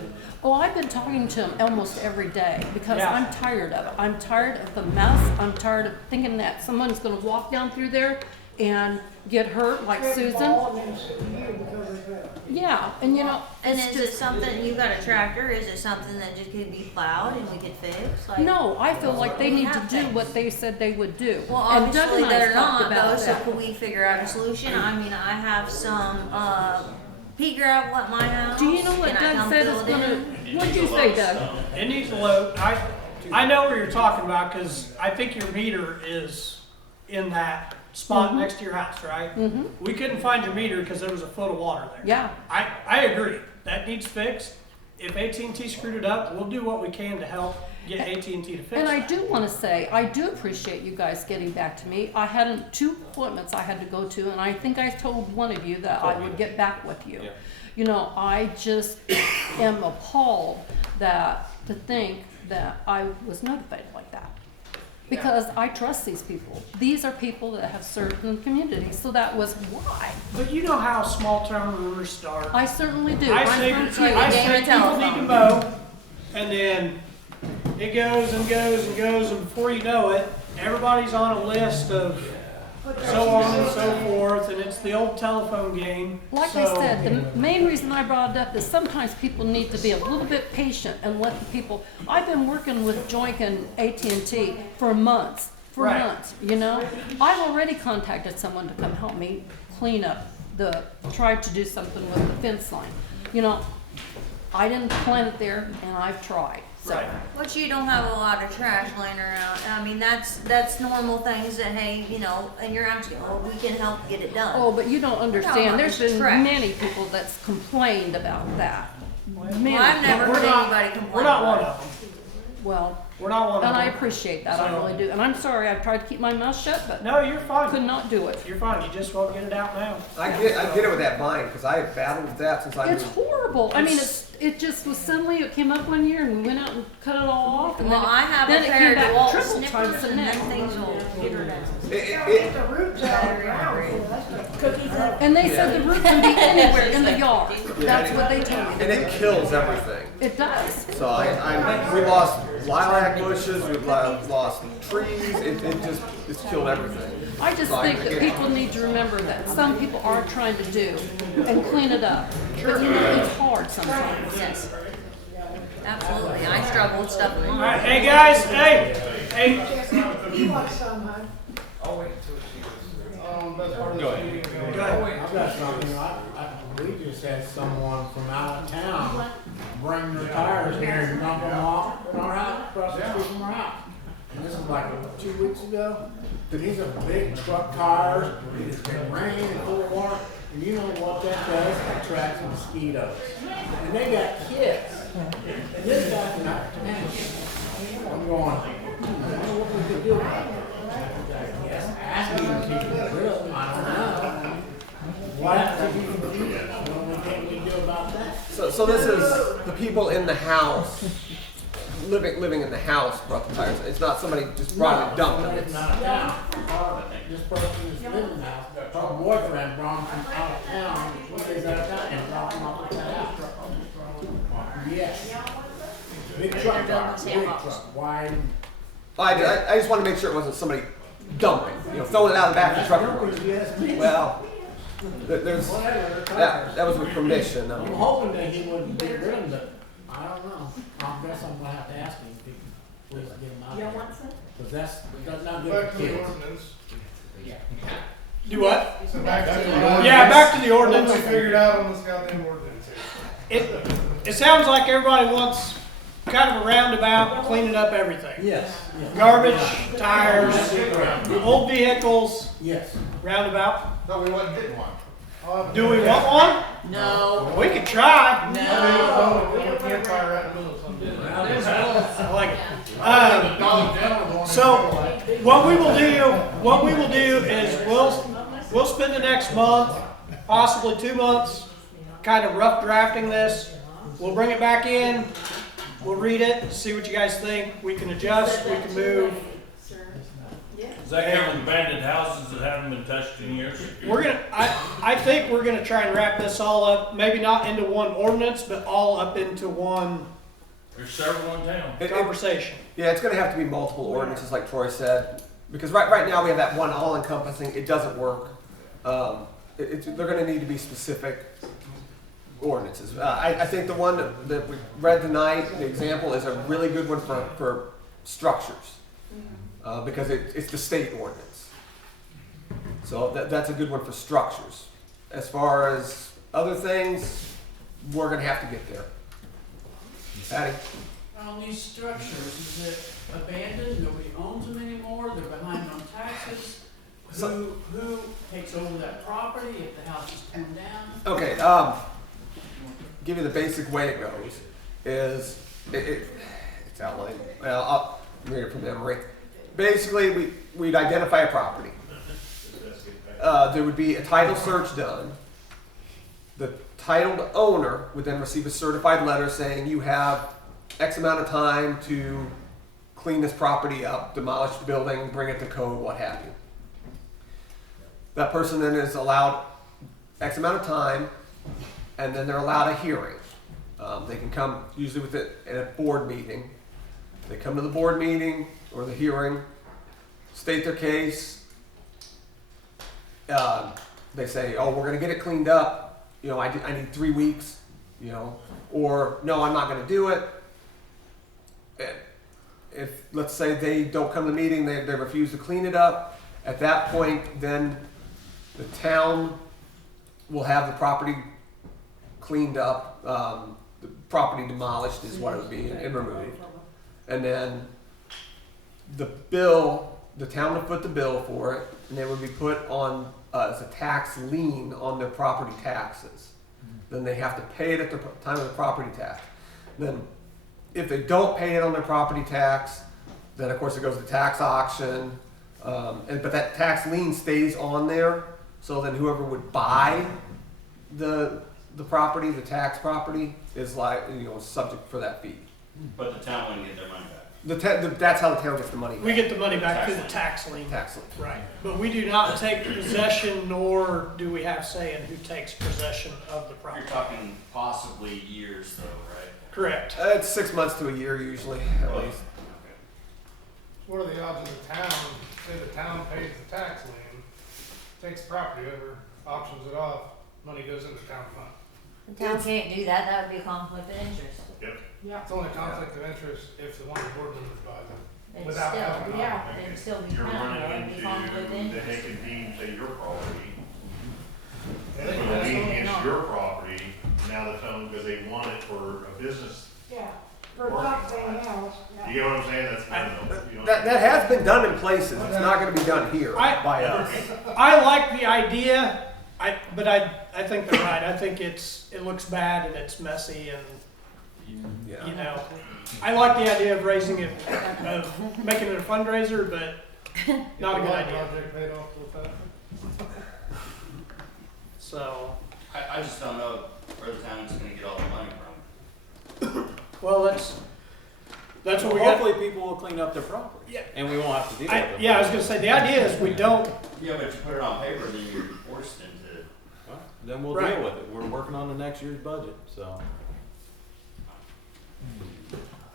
Oh, I've been talking to him almost every day because Yeah. I'm tired of it. I'm tired of the mess. I'm tired of thinking that someone's going to walk down through there and get hurt like Susan. Yeah, and And it's is it just, something, you got a tractor, is it something that just could be plowed and we could fix? Like, no, I feel like they We need to have do things. what they said they would do. Well, And Doug obviously and I they're talked not though, about so that. could we figure out a solution? I mean, I have some, pea gravel at my house. Do you know what Can I Doug come said fill is it going to, in? what'd you say, Doug? it needs a load. I know what you're talking about because I think your meter is in that spot Mhm. next to your house, right? Mm-hmm, We couldn't find your meter because there was a foot of water there. yeah. I agree. That needs fixed. If AT&T screwed it up, we'll do what we can to help. get AT&T to fix And I that. do want to say, I do appreciate you guys getting back to me. I had 2 appointments I had to go to, and I think I told one of you that I would get back with you. Yeah. You know, I just am appalled to think that I was notified like that. Because I trust these people. These are people that have served in the community, so that was why. But you know how small town rumors start. I certainly do. I I'm say, from I Cleveland. say people need to mow, and then it goes and goes and goes, and before you know it, everybody's on a list of so on and so forth, and it's the old telephone game. Like I said, the main reason I brought it up is sometimes people need to be a little bit patient and let the people. I've been working with Joink and AT&T for months, Right. you know. I've already contacted someone to come help me clean up tried to do something with the fence line. You know, I didn't plant it there, and I've tried. So. Right. But you don't have a lot of trash laying around. I mean, that's normal things that, hey, you know, and you're asking, well, we can help get it done. Oh, but you don't understand. There's been Trash. many people that's complained about that. Many. Well, I've never We're heard not- anybody complain. We're not one about of them. Well, We're not one of and I them. appreciate that. I So- really do. And I'm sorry. I've tried to keep my mouth shut, but No, you're fine. could not do it. You're fine. You just won't get it out now. I get it with that vine, because I have battled with that since I It's moved. horrible. I mean, it just was suddenly, it came up one year and we went out and cut it all off. And Well, then I have then a it pair came of back DeWalt triple snippers, times the and them next. things will get her down. It, The roots out of the ground, so that's cookies up. And they said the root can be anywhere in the yard. That's what they told and me. it kills everything. It does. So we lost lilac bushes, we've lost trees, it's killed everything. I just think that people need to remember that some people are trying to do and clean it up. But you know, it's hard sometimes. Yes. Absolutely. I struggle with stuff. All right, hey guys, hey. He wants some, huh? Go ahead. I've got something, we just had someone from out of town bring their tires here and dump them off in our house, across the street from our house. And this is like 2 weeks ago. These are big truck tires, it's been raining and full of water, and you know what that does? It attracts mosquitoes. And they got kids. And this guy's not, I'm going, I don't know what we could do about it. Yes, asking people to drill, I don't know. What have to be confused? What can we do about that? So this is the people in the house, living in the house brought the tires. It's not somebody just brought it and dumped them. It's not a town. This person is living in the house. Her boyfriend brought him from out of town. He's out of town and brought him up to the house. Yes. Big truck, big truck, wide. I just want to make sure it wasn't somebody dumping, throwing it out of the back of the truck. Well, that was with permission. I'm hoping that he wouldn't get rid of them, but I don't know. I guess I'm gonna have to ask him if he can please get them out. You don't want some? Cause that's not good Back for to the kids. ordinance. Do what? So back to the ordinance. Yeah, back to the What ordinance. we figured out on this goddamn ordinance. It sounds like everybody wants kind of a roundabout, cleaning up everything. Yes. Garbage, tires, old vehicles, Yes. roundabout. No, we wasn't getting one. Do we want one? No. We could try. No. We can't fire right in the middle of something. There's rules. I like it. So what we will do is we'll spend the next month, possibly 2 months, kind of rough drafting this. We'll bring it back in. We'll read it, see what you guys think. We can adjust, we can move. Does that cover abandoned houses that haven't been touched in years? I think we're gonna try and wrap this all up, maybe not into one ordinance, but all up into one There's several in town. conversation. Yeah, it's going to have to be multiple ordinances, like Troy said, because right now we have that one all-encompassing. It doesn't work. They're going to need to be specific ordinances. I think the one that we read tonight, the example, is a really good one for structures, because it's the state ordinance. So that's a good one for structures. As far as other things, we're going to have to get there. Patty? On these structures, is it abandoned, nobody owns them anymore, they're behind on taxes? Who takes over that property if the house is torn down? Okay, give you the basic way it goes is it's It's outlined. Well, I'll read it from memory. Basically, we'd identify a property. There would be a title search done. The titled owner would then receive a certified letter saying you have X amount of time to clean this property up, demolish the building, bring it to code, what have you. That person then is allowed X amount of time, and then they're allowed a hearing. They can come usually with it at a board meeting. They come to the board meeting or the hearing, state their case. They say, oh, we're gonna get it cleaned up. You know, I need 3 weeks, you know, or no, I'm not gonna do it. And if, let's say they don't come to the meeting, they refuse to clean it up, at that point, then the town will have the property cleaned up, the property demolished is what it would be, and removed. And then the town would put the bill for it, and it would be put on as a tax lien on their property taxes. Then they have to pay it at the time of the property tax. Then if they don't pay it on their property tax, then of course it goes to tax auction, but that tax lien stays on there. So then whoever would buy the property, the tax property, is subject for that fee. But the town wouldn't get their money back. That's how the town gets the money back. We get the money back through the tax lien. Tax lien. Right. But we do not take possession, nor do we have say in who takes possession of the property. You're talking possibly years though, right? Correct. It's 6 months to a year usually, at least. What are the odds of the town, say the town pays the tax lien, takes the property over, auctions it off, money goes into the town fund? The town can't do that, that would be a conflict of interest. It's only a conflict of interest if the one board members buy them. It'd Without still, having an yeah, it'd still be You're counted, running it'd be conflict of into, then they interest. can deem, say, your property. They It's can gonna be absolutely against not. your property, now the town, because they want it for a business. Yeah. For not paying else. You get what I'm saying? That's, I don't know. You know. That has been done in places. It's not going to be done here by us. I like the idea, but I think they're right. I think it looks bad and it's messy and, Yeah. you know, I like the idea of raising it, of making it a fundraiser, but not a good idea. Project paid off to the town. So, I just don't know where the town's gonna get all the money from. well, that's what we got. Hopefully people will clean up their property. Yeah. And we won't have to deal with it. Yeah, I was gonna say, the idea is we don't, Yeah, but if you put it on paper, then you're forced into. Well, then we'll Right. deal with it. We're working on the next year's budget, so.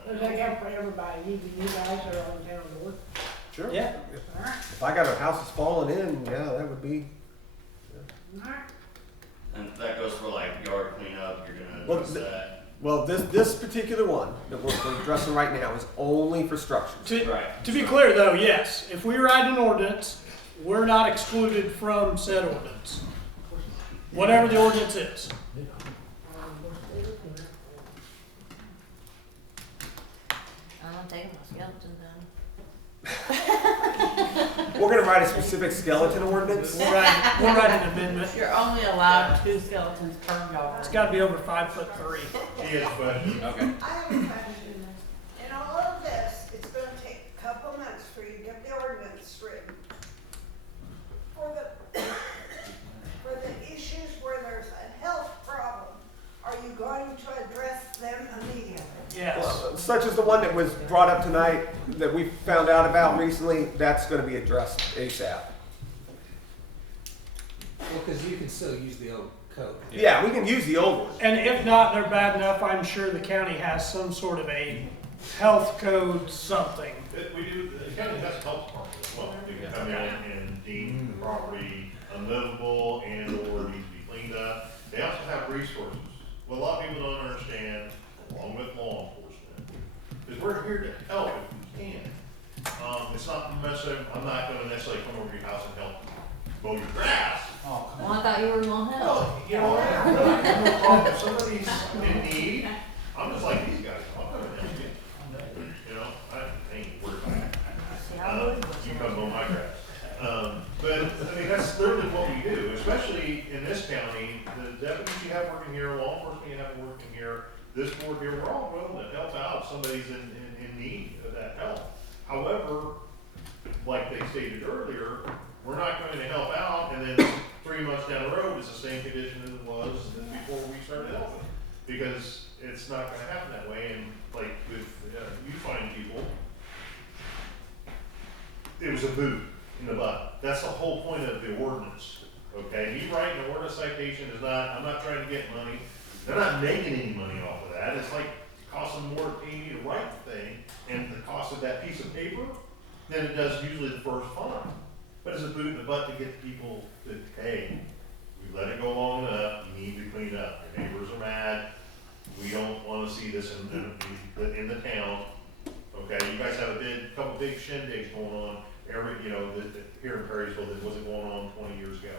Does that count for everybody, even you guys are on town board? Sure. yeah. If I got a house that's falling in, yeah, that would be. And that goes for like yard cleanup, you're gonna Well, address that. Well, this particular one that we're addressing right now is only for structures. Right. To be clear though, yes, if we write an ordinance, we're not excluded from said ordinance. Whatever the ordinance is. I'm taking my skeleton then. We're going to write a specific skeleton ordinance. We'll write an amendment. You're only allowed 2 skeletons per yard. It's gotta be over 5'3". She has a question. Okay. I have a question. In all of this, it's gonna take a couple months for you to get the ordinance written. For the issues where there's a health problem, are you going to address them immediately? Yes. Such as the one that was brought up tonight that we found out about recently, that's going to be addressed ASAP. Well, cause you can still use the old code. Yeah, we can use the old one. And if not, they're bad enough, I'm sure the county has some sort of a health code something. We do, the county has a health department as well. They can come in and deem the property unlivable and or needs to be cleaned up. They also have resources. What a lot of people don't understand, along with law enforcement, is we're here to help if we can. It's not necessarily, I'm not gonna necessarily come over to your house and help mow your grass. Well, I thought you were going to help. Well, you know, I have no problem if somebody's in need, I'm just like these guys, I'll come and help you. You know, I ain't worried about it. You come mow my grass. But, I mean, that's literally what we do, especially in this county, the deputies you have working here, law enforcement you have working here, this board here, we're all willing to help out if somebody's in need of that help. However, like they stated earlier, we're not going to help out and then 3 months down the road, it's the same condition as it was before we started helping. Because it's not gonna happen that way, and like with, you find people, it was a boot in the butt. That's the whole point of the ordinance, okay? Me writing an ordinance citation is not, I'm not trying to get money. They're not making any money off of that. It's like it costs them more to pay me to write the thing, and the cost of that piece of paper than it does usually the first fine. But it's a boot in the butt to get people to, hey, we let it go long enough, you need to clean up. Your neighbors are mad, we don't wanna see this in the town. Okay, you guys have a couple big shindigs going on here in Perrysville that wasn't going on 20 years ago.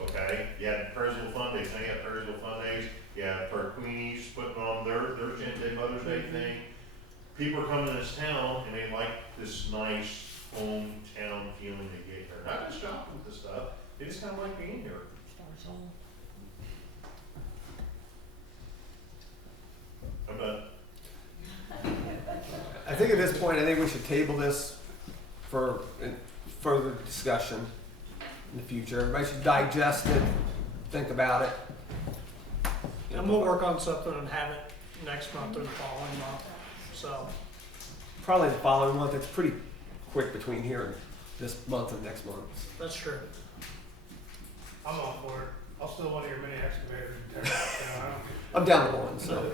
Okay, you had Perrysville Fun Days, now you have Perrysville Fun Days, you have Queenies putting on their shindig Mother's Day thing. People are coming to this town and they like this nice hometown feeling they get here. Not just shopping with this stuff, they just kinda like being here. I'm done. I think at this point, I think we should table this for further discussion in the future. Everybody should digest it, think about it. And we'll work on something and have it next month or the following month, so. Probably the following month. It's pretty quick between here and this month and next month. That's true. I'm all for it. I'll steal one of your mini excavators and tear it out, you know, I don't care. I'm down to one, so.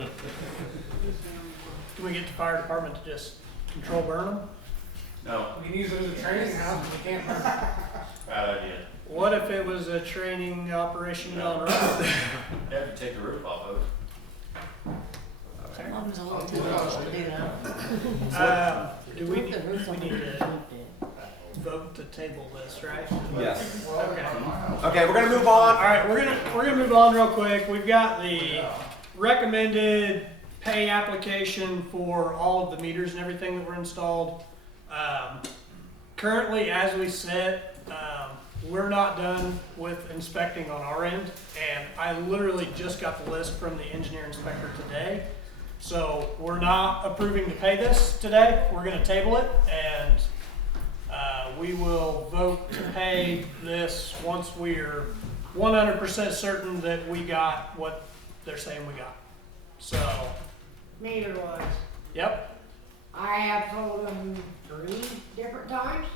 Can we get the fire department to just control burn them? No, We can use it as a training house, but we can't burn it. bad idea. What if it was a training operation gone wrong? You have to take the roof off of it. Some of them's a little too close to do that. Do we need to vote to table this, right? Yes. Okay. Okay, we're gonna move on. All right, we're gonna move on real quick. We've got the recommended pay application for all of the meters and everything that were installed. Currently, as we sit, we're not done with inspecting on our end, and I literally just got the list from the engineer inspector today. So we're not approving to pay this today. We're gonna table it, and we will vote to pay this once we're 100% certain that we got what they're saying we got. So, Meter was. yep, I have told them 3 different times.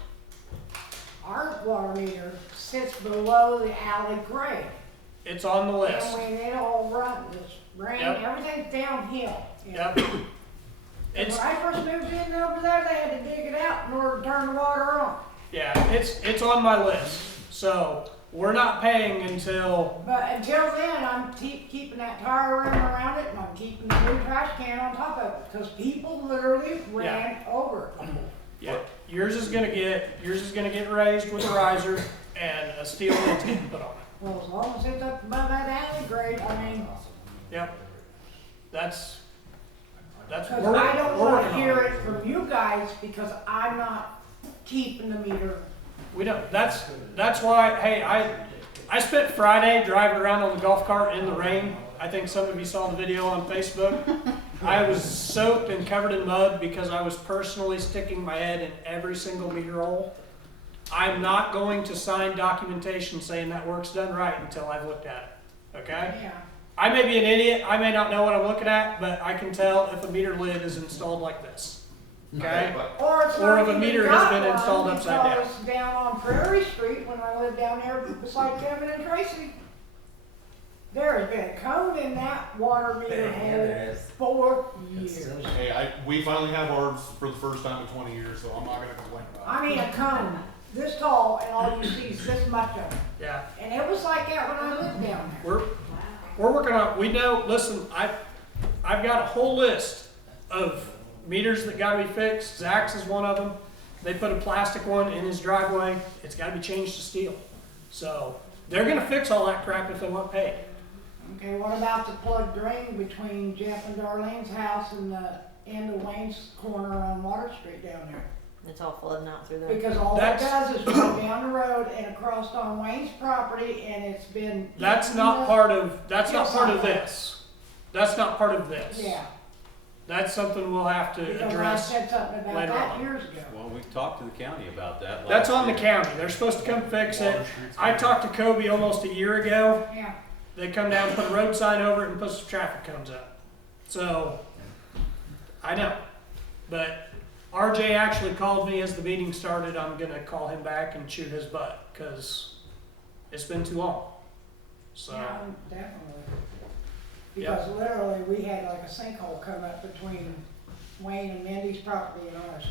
Our water meter sits below the alley grade. it's on the list. And when it all runs, rain, Yep. everything's downhill. you know. Yep. And It's, when I first moved in over there, they had to dig it out in order to turn the water on. yeah, it's on my list. So we're not paying until, But until then, I'm keeping that tire rim around it, and I'm keeping the new trash can on top of it, because people literally ran over it. yeah, yours is gonna get raised with a riser and a steel lid's getting put on it. Well, as long as it's up above that alley grade, I mean, Yep. That's, because we're I don't we're want working to on hear it. it from you guys, because I'm not keeping the meter. We don't, that's why, hey, I spent Friday driving around on the golf cart in the rain. I think some of you saw the video on Facebook. I was soaked and covered in mud because I was personally sticking my head in every single meter hole. I'm not going to sign documentation saying that work's done right until I've looked at it, okay? Yeah. I may be an idiot, I may not know what I'm looking at, but I can tell if a meter lid is installed like this, okay? Or it's Or not if a even meter has got been one, installed upside down. because down on Prairie Street, when I lived down there beside Kevin and Tracy, there has been a cone in that water meter hole for years. Hey, we finally have ours for the first time in 20 years, so I'm not gonna complain about it. I mean, a cone this tall, and all you see is this much of it. Yeah. And it was like that when I lived down there. We're working on, we know, listen, I've got a whole list of meters that gotta be fixed. Zach's is one of them. They put a plastic one in his driveway. It's gotta be changed to steel. So they're gonna fix all that crap if they want paid. Okay, what about the plug drain between Jeff and Darlene's house and the end of Wayne's corner on Water Street down there? It's all flooding out through there. Because all it does is run down the road and across on Wayne's property, and it's been. That's not part of Yes, this. That's not part of this. Yeah, That's something we'll have to because I address. said something about later that on. years ago. Well, we talked to the county about that. That's last on the year. county. They're supposed to come fix it. I talked to Kobe almost a year ago. Yeah, They come down, put a road sign over it, and put some traffic cones up. So, I know. But RJ actually called me as the meeting started. I'm gonna call him back and shoot his butt, because it's been too long. So, yeah, definitely. Because literally, we had like a sinkhole come up between Wayne and Mindy's property and ours,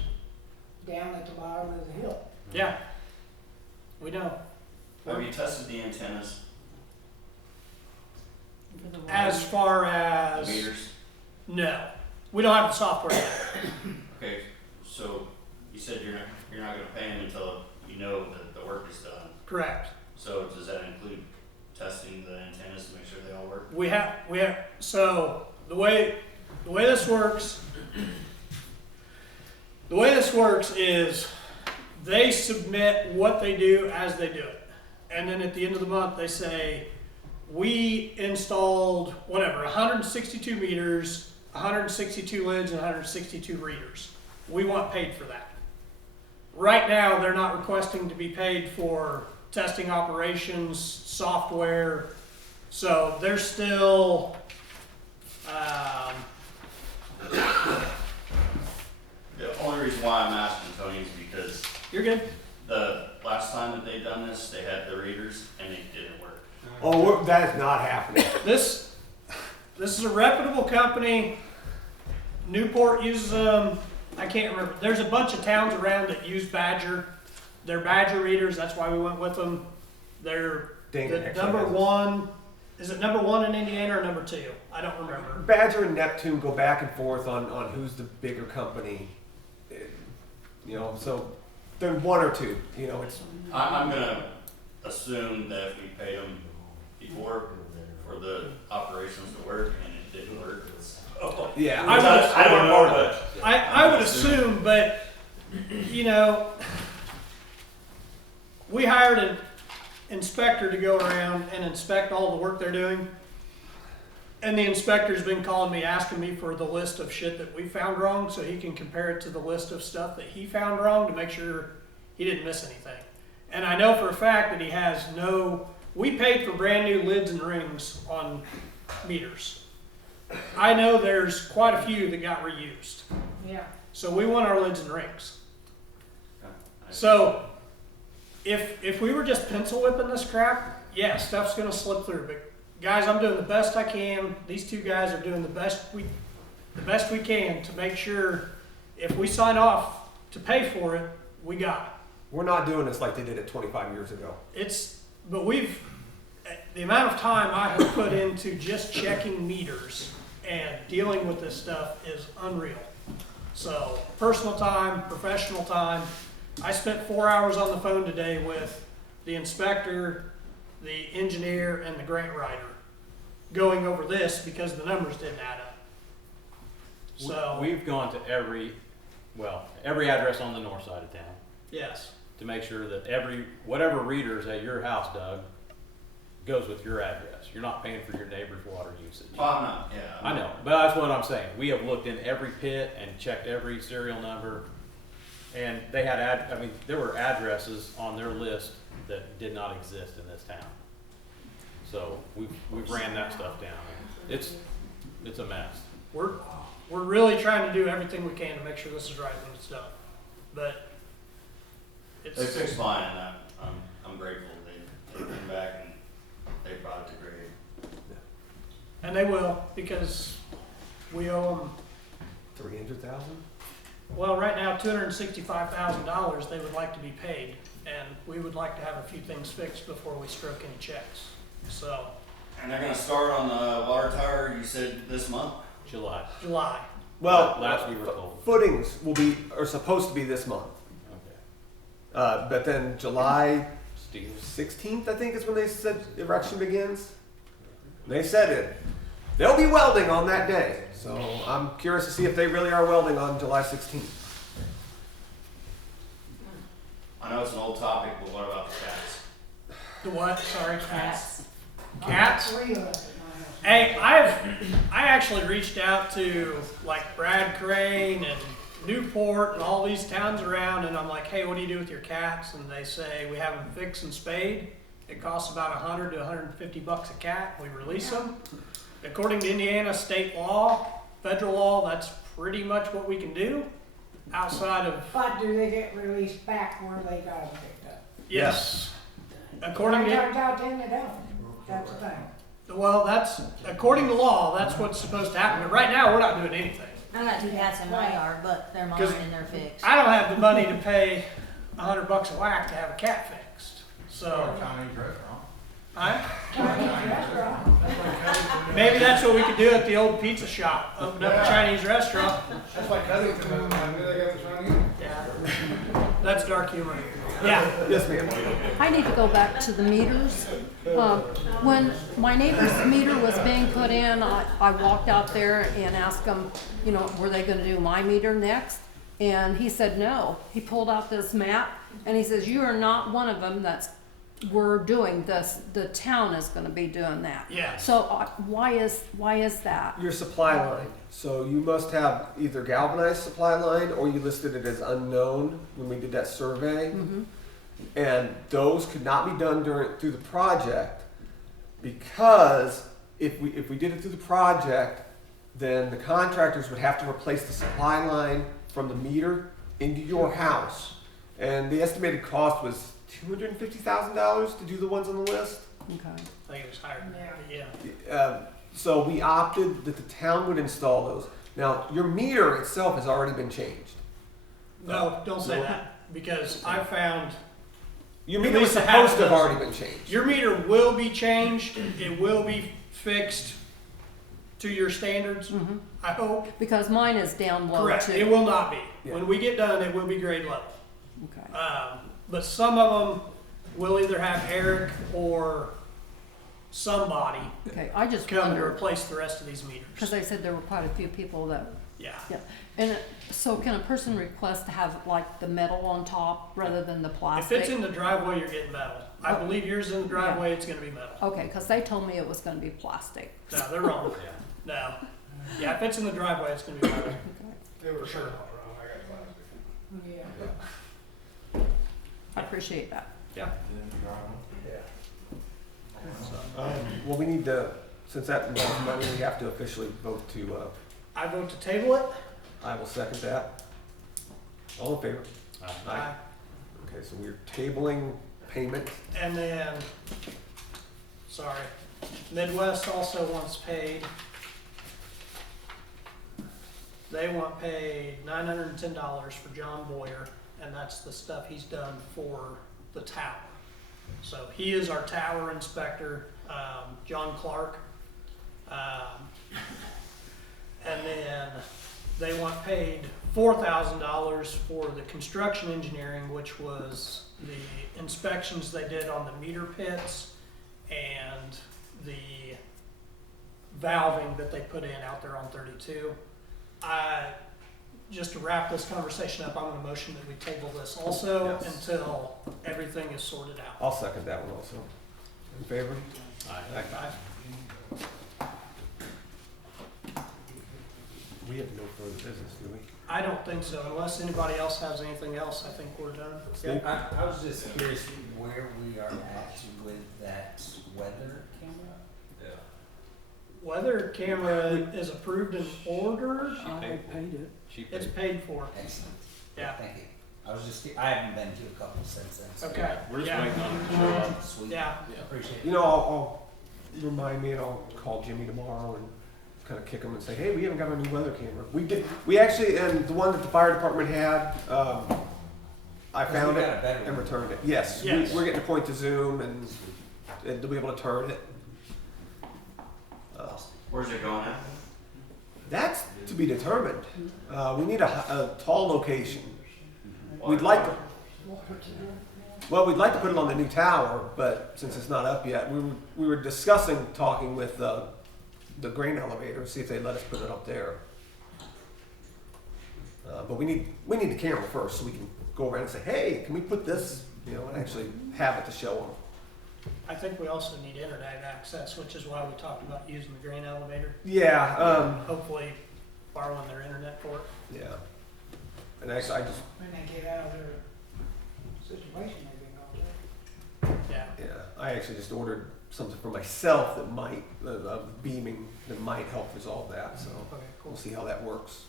down at the bottom of the hill. yeah. We know. Have you tested the antennas, As far the as, meters? no. We don't have the software yet. Okay, so you said you're not gonna pay them until you know that the work is done. Correct. So does that include testing the antennas to make sure they all work? We have, so the way this works, is they submit what they do as they do it. And then at the end of the month, they say, we installed whatever, 162 meters, 162 lids, and 162 readers. We want paid for that. Right now, they're not requesting to be paid for testing operations, software. So they're still, The only reason why I'm asking, Tony, is because you're good. the last time that they done this, they had the readers and it didn't work. Oh, that is not happening. This is a reputable company. Newport uses them. I can't remember. There's a bunch of towns around that use Badger. They're Badger readers. That's why we went with them. They're the number one. Is it number one in Indiana or number two? I don't remember. Badger and Neptune go back and forth on who's the bigger company. You know, so they're one or two. You know, it's. I'm gonna assume that if we paid them before for the operations to work and it didn't work, Yeah, I don't know, but I would assume, but you know, we hired an inspector to go around and inspect all the work they're doing. And the inspector's been calling me, asking me for the list of shit that we found wrong so he can compare it to the list of stuff that he found wrong to make sure he didn't miss anything. And I know for a fact that he has we paid for brand new lids and rings on meters. I know there's quite a few that got reused. Yeah. So we want our lids and rings. So if we were just pencil whipping this crap, yeah, stuff's gonna slip through. But guys, I'm doing the best I can. These two guys are doing the best we can to make sure if we sign off to pay for it, we got it. We're not doing this like they did it 25 years ago. But the amount of time I have put into just checking meters and dealing with this stuff is unreal. So personal time, professional time. I spent 4 hours on the phone today with the inspector, the engineer, and the grant writer going over this because the numbers didn't add up. So We've gone to every address on the north side of town yes. to make sure that whatever readers at your house, Doug, goes with your address. You're not paying for your neighbor's water usage. well, I'm not, yeah. I know, but that's what I'm saying. We have looked in every pit and checked every serial number, and they had there were addresses on their list that did not exist in this town. So we've ran that stuff down. It's a mess. We're really trying to do everything we can to make sure this is right when it's done. But They fixed mine and I'm grateful. They came back and they brought it to grade. and they will, because we owe them, 300,000. well, right now, $265,000 they would like to be paid, and we would like to have a few things fixed before we stroke any checks. So, And they're gonna start on the water tower, you said this month? July. Well, Last we were told. footings are supposed to be this month. Okay. But then July 16th, I think, is when they said erection begins. They said it. They'll be welding on that day. So I'm curious to see if they really are welding on July 16th. I know it's an old topic, but what about the cats? the what? Sorry, Cats. I got Cats? 3 of us at my house Hey, I actually reached out to like Brad Crane and Newport and all these towns around, and I'm like, hey, what do you do with your cats? And they say we have them fixed and spayed. It costs about $100 to $150 a cat. We release them. According to Indiana state law, federal law, that's pretty much what we can do. Outside of But do they get released back where they got them picked up? yes, according to Turns out then they don't. That's the thing. well, that's according to law, that's what's supposed to happen. But right now, we're not doing anything. I got 2 cats in my yard, but they're mine 'Cause and they're fixed. I don't have the money to pay $100 a whack to have a cat fixed. So, Chinese restaurant. Chinese restaurant. maybe that's what we could do at the old pizza shop. Open up a Chinese restaurant. That's like Covington, I knew they got the Chinese. Yeah, that's dark humor. Yeah. Yes, ma'am. I need to go back to the meters. When my neighbor's meter was being put in, I walked out there and asked him, you know, were they gonna do my meter next? And he said no. He pulled out this map and he says, you are not one of them we're doing this. The town is gonna be doing that. Yeah. So why is that? Your supply line. So you must have either galvanized supply line or you listed it as unknown when we did that survey. Mm-hmm. And those could not be done through the project because if we did it through the project, then the contractors would have to replace the supply line from the meter into your house. And the estimated cost was $250,000 to do the ones on the list. Okay. I think it was higher than that, yeah. So we opted that the town would install those. Now, your meter itself has already been changed. No, don't say that, because I found Your at meter was least a half supposed to have dozen. already been changed. Your meter will be changed. It will be fixed to your standards, Mm-hmm. I hope. Because mine is down low Correct. too. It will not be. Yeah. When we get done, it will be grade level. Okay. But some of them will either have Eric or somebody Okay, I just come to wonder, replace the rest of these meters. because they said there were quite a few people that, Yeah. yeah. And so can a person request to have like the metal on top rather than the If plastic? it's in the driveway, you're getting metal. I Oh. believe yours in the driveway, it's gonna be metal. Okay, because they told me it was gonna be plastic. No, they're wrong. No. Yeah, if it's in the driveway, it's gonna be metal. Okay. They were sure not wrong, I got plastic. Yeah. I appreciate that. Yeah. Well, we need to, since that involves money, we have to officially vote to, I vote to table it. I will second that. All in favor? Aye. Okay, so we're tabling payment. And then, sorry, Midwest also wants paid. They want paid $910 for John Boyer, and that's the stuff he's done for the tower. So he is our tower inspector, John Clark. And then they want paid $4,000 for the construction engineering, which was the inspections they did on the meter pits and the valving that they put in out there on 32. Just to wrap this conversation up, I'm going to motion that we table this also Yes. until everything is sorted out. I'll second that one also. In favor? Aye. We have no further business, do we? I don't think so, unless anybody else has anything else. I think we're done. Steve? I was just curious where we are at with that weather camera. Weather camera is approved and ordered. I paid it. It's paid for. Excellent. Yeah. Thank you. I haven't been to a couple since then. So Okay. We're just Yeah. waiting on it to show up. Sweet. Yeah. Appreciate it. You know, I'll remind me and I'll call Jimmy tomorrow and kind of kick him and say, hey, we haven't got a new weather camera. We actually, and the one that the fire department had, I found we it got a better and one. returned it. Yes, Yes. we're getting to point to zoom and to be able to turn it. Where's it going at? That's to be determined. We need a tall location. We'd like to, well, we'd like to put it on the new tower, but since it's not up yet, we were discussing talking with the grain elevator, see if they'd let us put it up there. But we need the camera first, so we can go around and say, hey, can we put this, and actually have it to show them. I think we also need internet access, which is why we talked about using the grain elevator. Yeah, Hopefully borrowing their internet for it. yeah. And actually, I just, When they get out of their situation they've been going Yeah. yeah, I actually just ordered something for myself that might, beaming, that might help resolve that, so Okay, cool. we'll see how that works.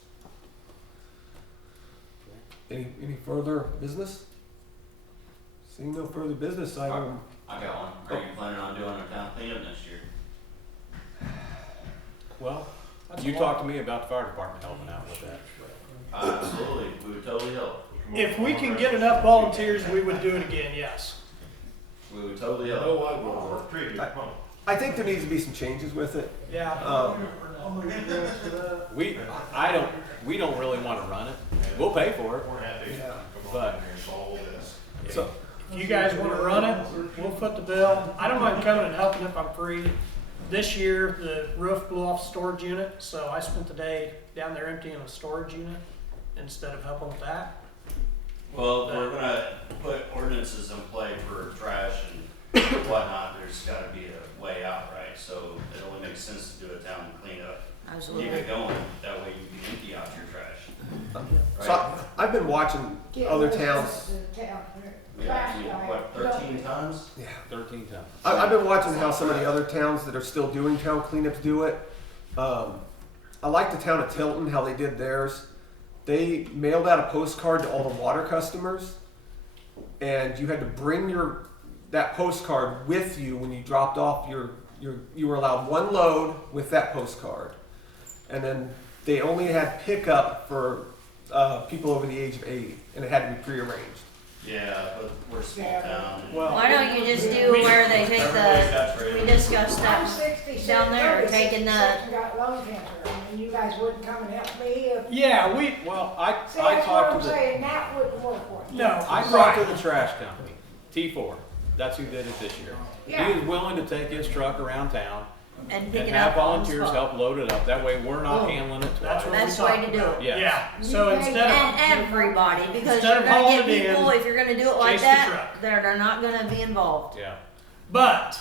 Any further business? Seeing no further business, I will. I got one. Are you planning on doing a town cleanup next year? Well, That's you a talked to me about the fire department helping out with that. Absolutely, we would totally help. If we can get enough volunteers, we would do it again, yes. We would totally help. No, I will work treated. I think there needs to be some changes with it. Yeah. We don't really want to run it. We'll pay for it. We're happy to Yeah. come But- on here and solve this. So, If you guys want to run it, we'll foot the bill. I don't mind coming and helping if I'm free. This year, the roof blew off the storage unit, so I spent the day down there emptying a storage unit instead of helping with that. Well, if we're gonna put ordinances in play for trash and whatnot, there's gotta be a way out, right? So it only makes sense to do a town cleanup. Absolutely. Keep it going, that way you can empty out your trash. so I've been watching there. other towns. Yeah, what, 13 tons? Yeah. 13 times. I've been watching how some of the other towns that are still doing town cleanups do it. I like the town of Tilton, how they did theirs. They mailed out a postcard to all the water customers, and you had to bring that postcard with you when you dropped off you were allowed one load with that postcard. And then they only had pickup for people over the age of 80, and it had to be prearranged. Yeah, but we're a small town. Why don't you just do where they take we discussed I'm that 66, down there, 36, taking the, and got lung cancer, and you guys wouldn't come and help me if. Yeah, See, I that's what talked I'm to the saying, that wouldn't work for you. no, I talked to the trash company, T4. That's who did it this year. Yeah. He is willing to take his truck around town and pick and it have up on the volunteers spot. help load it up. That way we're not handling it That's twice. what Best we way talked to do about. it. Yes. Yeah, so instead of, And everybody, because Instead you're of gonna hauling get it in, people, if you're gonna do it like chase the that, truck. they're not gonna be involved. Yeah. but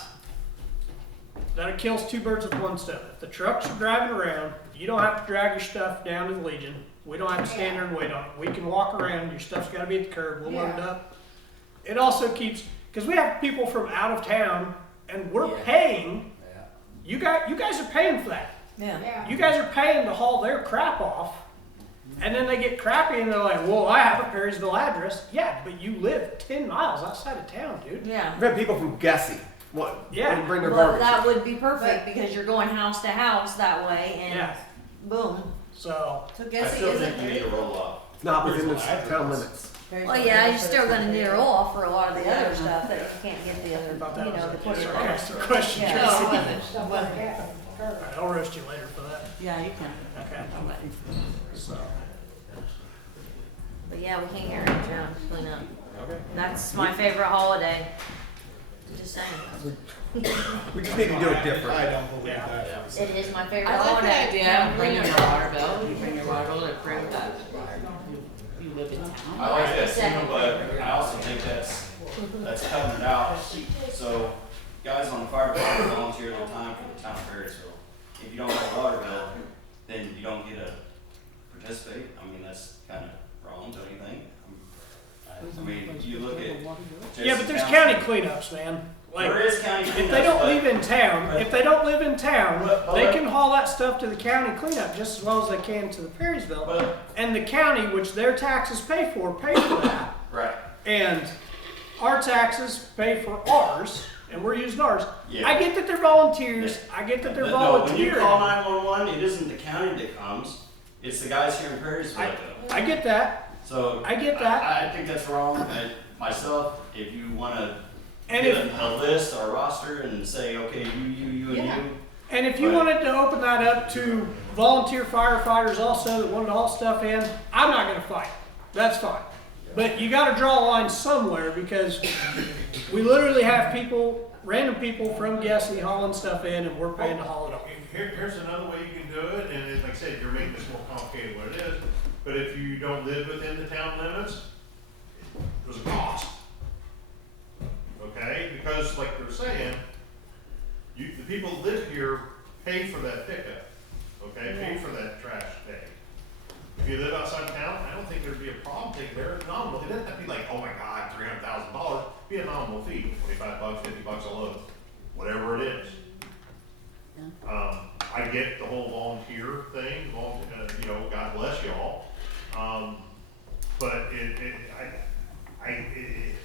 that kills two birds with one stone. If the trucks are driving around, you don't have to drag your stuff down to the Legion. We don't have to stand there and wait on it. We can walk around. Your stuff's got to be at the curb. We'll load it Yeah. up. It also keeps, because we have people from out of town, and we're paying. You guys are paying for that. Yeah. Yeah. You guys are paying to haul their crap off, and then they get crappy and they're like, "Well, I have a Perrysville address." Yeah, but you live 10 miles outside of town, dude. Yeah. I've had people from Gessie Yeah. bring their Well, garbage. that would be perfect, because you're going house to house that way, and Yeah. boom. So So I still think you need a roll off. Not within the town limits. Well, yeah, you're still gonna need a roll off for a lot of the other stuff that you can't get the other, you know, to put it on. sarcastic question. Yeah. Tracy. No, it wasn't. Stuff like that. All right, I'll roast you later for that. Yeah, you can. Okay. So But yeah, we can't get rid of town clean up. Okay. That's my favorite holiday. Just saying. We just need to do it different. I don't believe Yeah. that. It is my favorite I like holiday. the idea of bringing your water bill. You bring your water bill to prove that you live in town. I like that too, but I also think that's cutting it out. So guys on the fire department volunteer their time for the town of Perrysville. If you don't have a water bill, then you don't get to participate. I mean, that's kind of wrong, don't you think? I mean, you look at just yeah, but there's council- county cleanups, man. Like, There is county if they cleanups, don't but- live in town, But- they can haul that stuff to the county cleanup just as well as they can to the Perrysville. But- And the county, which their taxes pay for that. Right. And our taxes pay for ours, and we're using ours. Yeah. I get that they're volunteers. I get that they're No, when you volunteering. call 911, it isn't the county that comes. It's the guys here in Perrysville that go. I get that. So I get that. I think that's wrong. Myself, if you want to And get if- a list or a roster and say, okay, you, and Yeah. you. And if you But- wanted to open that up to volunteer firefighters also that wanted to haul stuff in, I'm not going to fight. That's fine. But you got to draw a line somewhere, because we literally have people, random people from Gessie hauling stuff in, and we're paying to haul it off. Here's another way you can do it, and like I said, you're making this more complicated than what it is, but if you don't live within the town limits, there's a cost. Okay, because like they're saying, pay for that pickup, okay, pay for that trash day. If you live outside of town, I don't think there'd be a problem taking there, nominal, it doesn't have to be like, oh my God, $300,000, be a nominal fee, $25, $50 a load, whatever it is. I get the whole volunteer thing, you know, God bless y'all, but it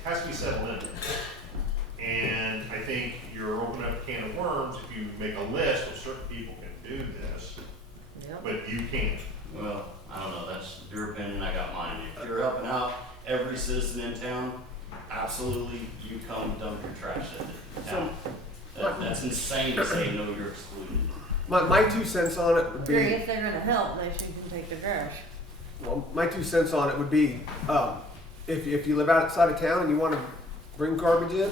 has to be settled in. And I think you're opening up a can of worms if you make a list of certain people can do this, but you can't. Well, I don't know, that's your opinion, I got mine. If you're helping out every citizen in town, absolutely, you come dump your trash at the town. That's insane to say, no, you're excluded. My 2 cents on it would be, If they're gonna help, they should come take the trash. well, my 2 cents on it would be, if you live outside of town and you wanna bring garbage in,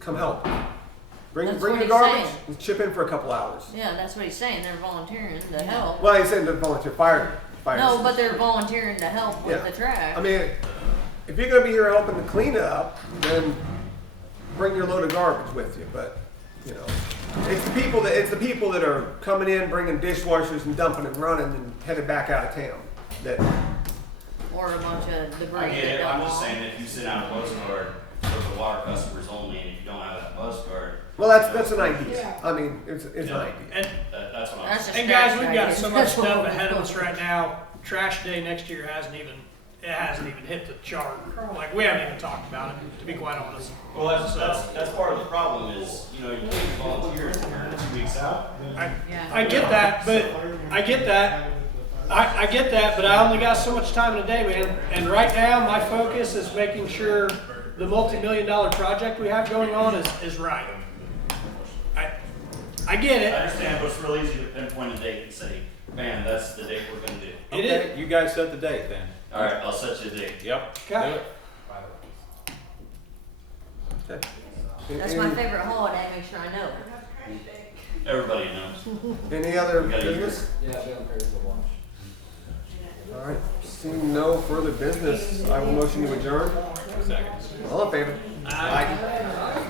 come help. Bring That's your what he's garbage saying. and chip in for a couple hours. Yeah, that's what he's saying, they're volunteering to help. Well, he's saying to volunteer fire. No, but they're volunteering to help with Yeah. the trash. I mean, if you're gonna be here helping to clean up, then bring your load of garbage with you, but, you know, it's the people that are coming in, bringing dishwashers and dumping and running and headed back out of town that. Or a bunch of debris. I get that it, don't I'm just belong. saying if you sit down a postcard for the water customers only, and if you don't have that postcard. Well, that's an idea. I mean, it's an idea. And, That's what I'm That's saying. and guys, we've got That's so right. much stuff ahead of us right now. Trash day next year hasn't even hit the chart. Like, we haven't even talked about it, to be quite honest. Well, that's part of the problem is, you know, you take volunteers and you're 2 weeks out. I get that, but I get that. I get that, but I only got so much time in a day, man. And right now, my focus is making sure the multi-million-dollar project we have going on is right. I get it. I understand, but it's real easy to pinpoint a date and say, man, that's the date we're gonna do. It is. Okay, you guys set the date then. All right, I'll set you a date. Yep. Okay. Do it. Okay. That's my favorite holiday, make sure I know. Everybody knows. Any other We gotta use business? Yeah, down Perrysville lunch. All right, seeing no further business, I will motion to adjourn. Second. All in favor? Aye.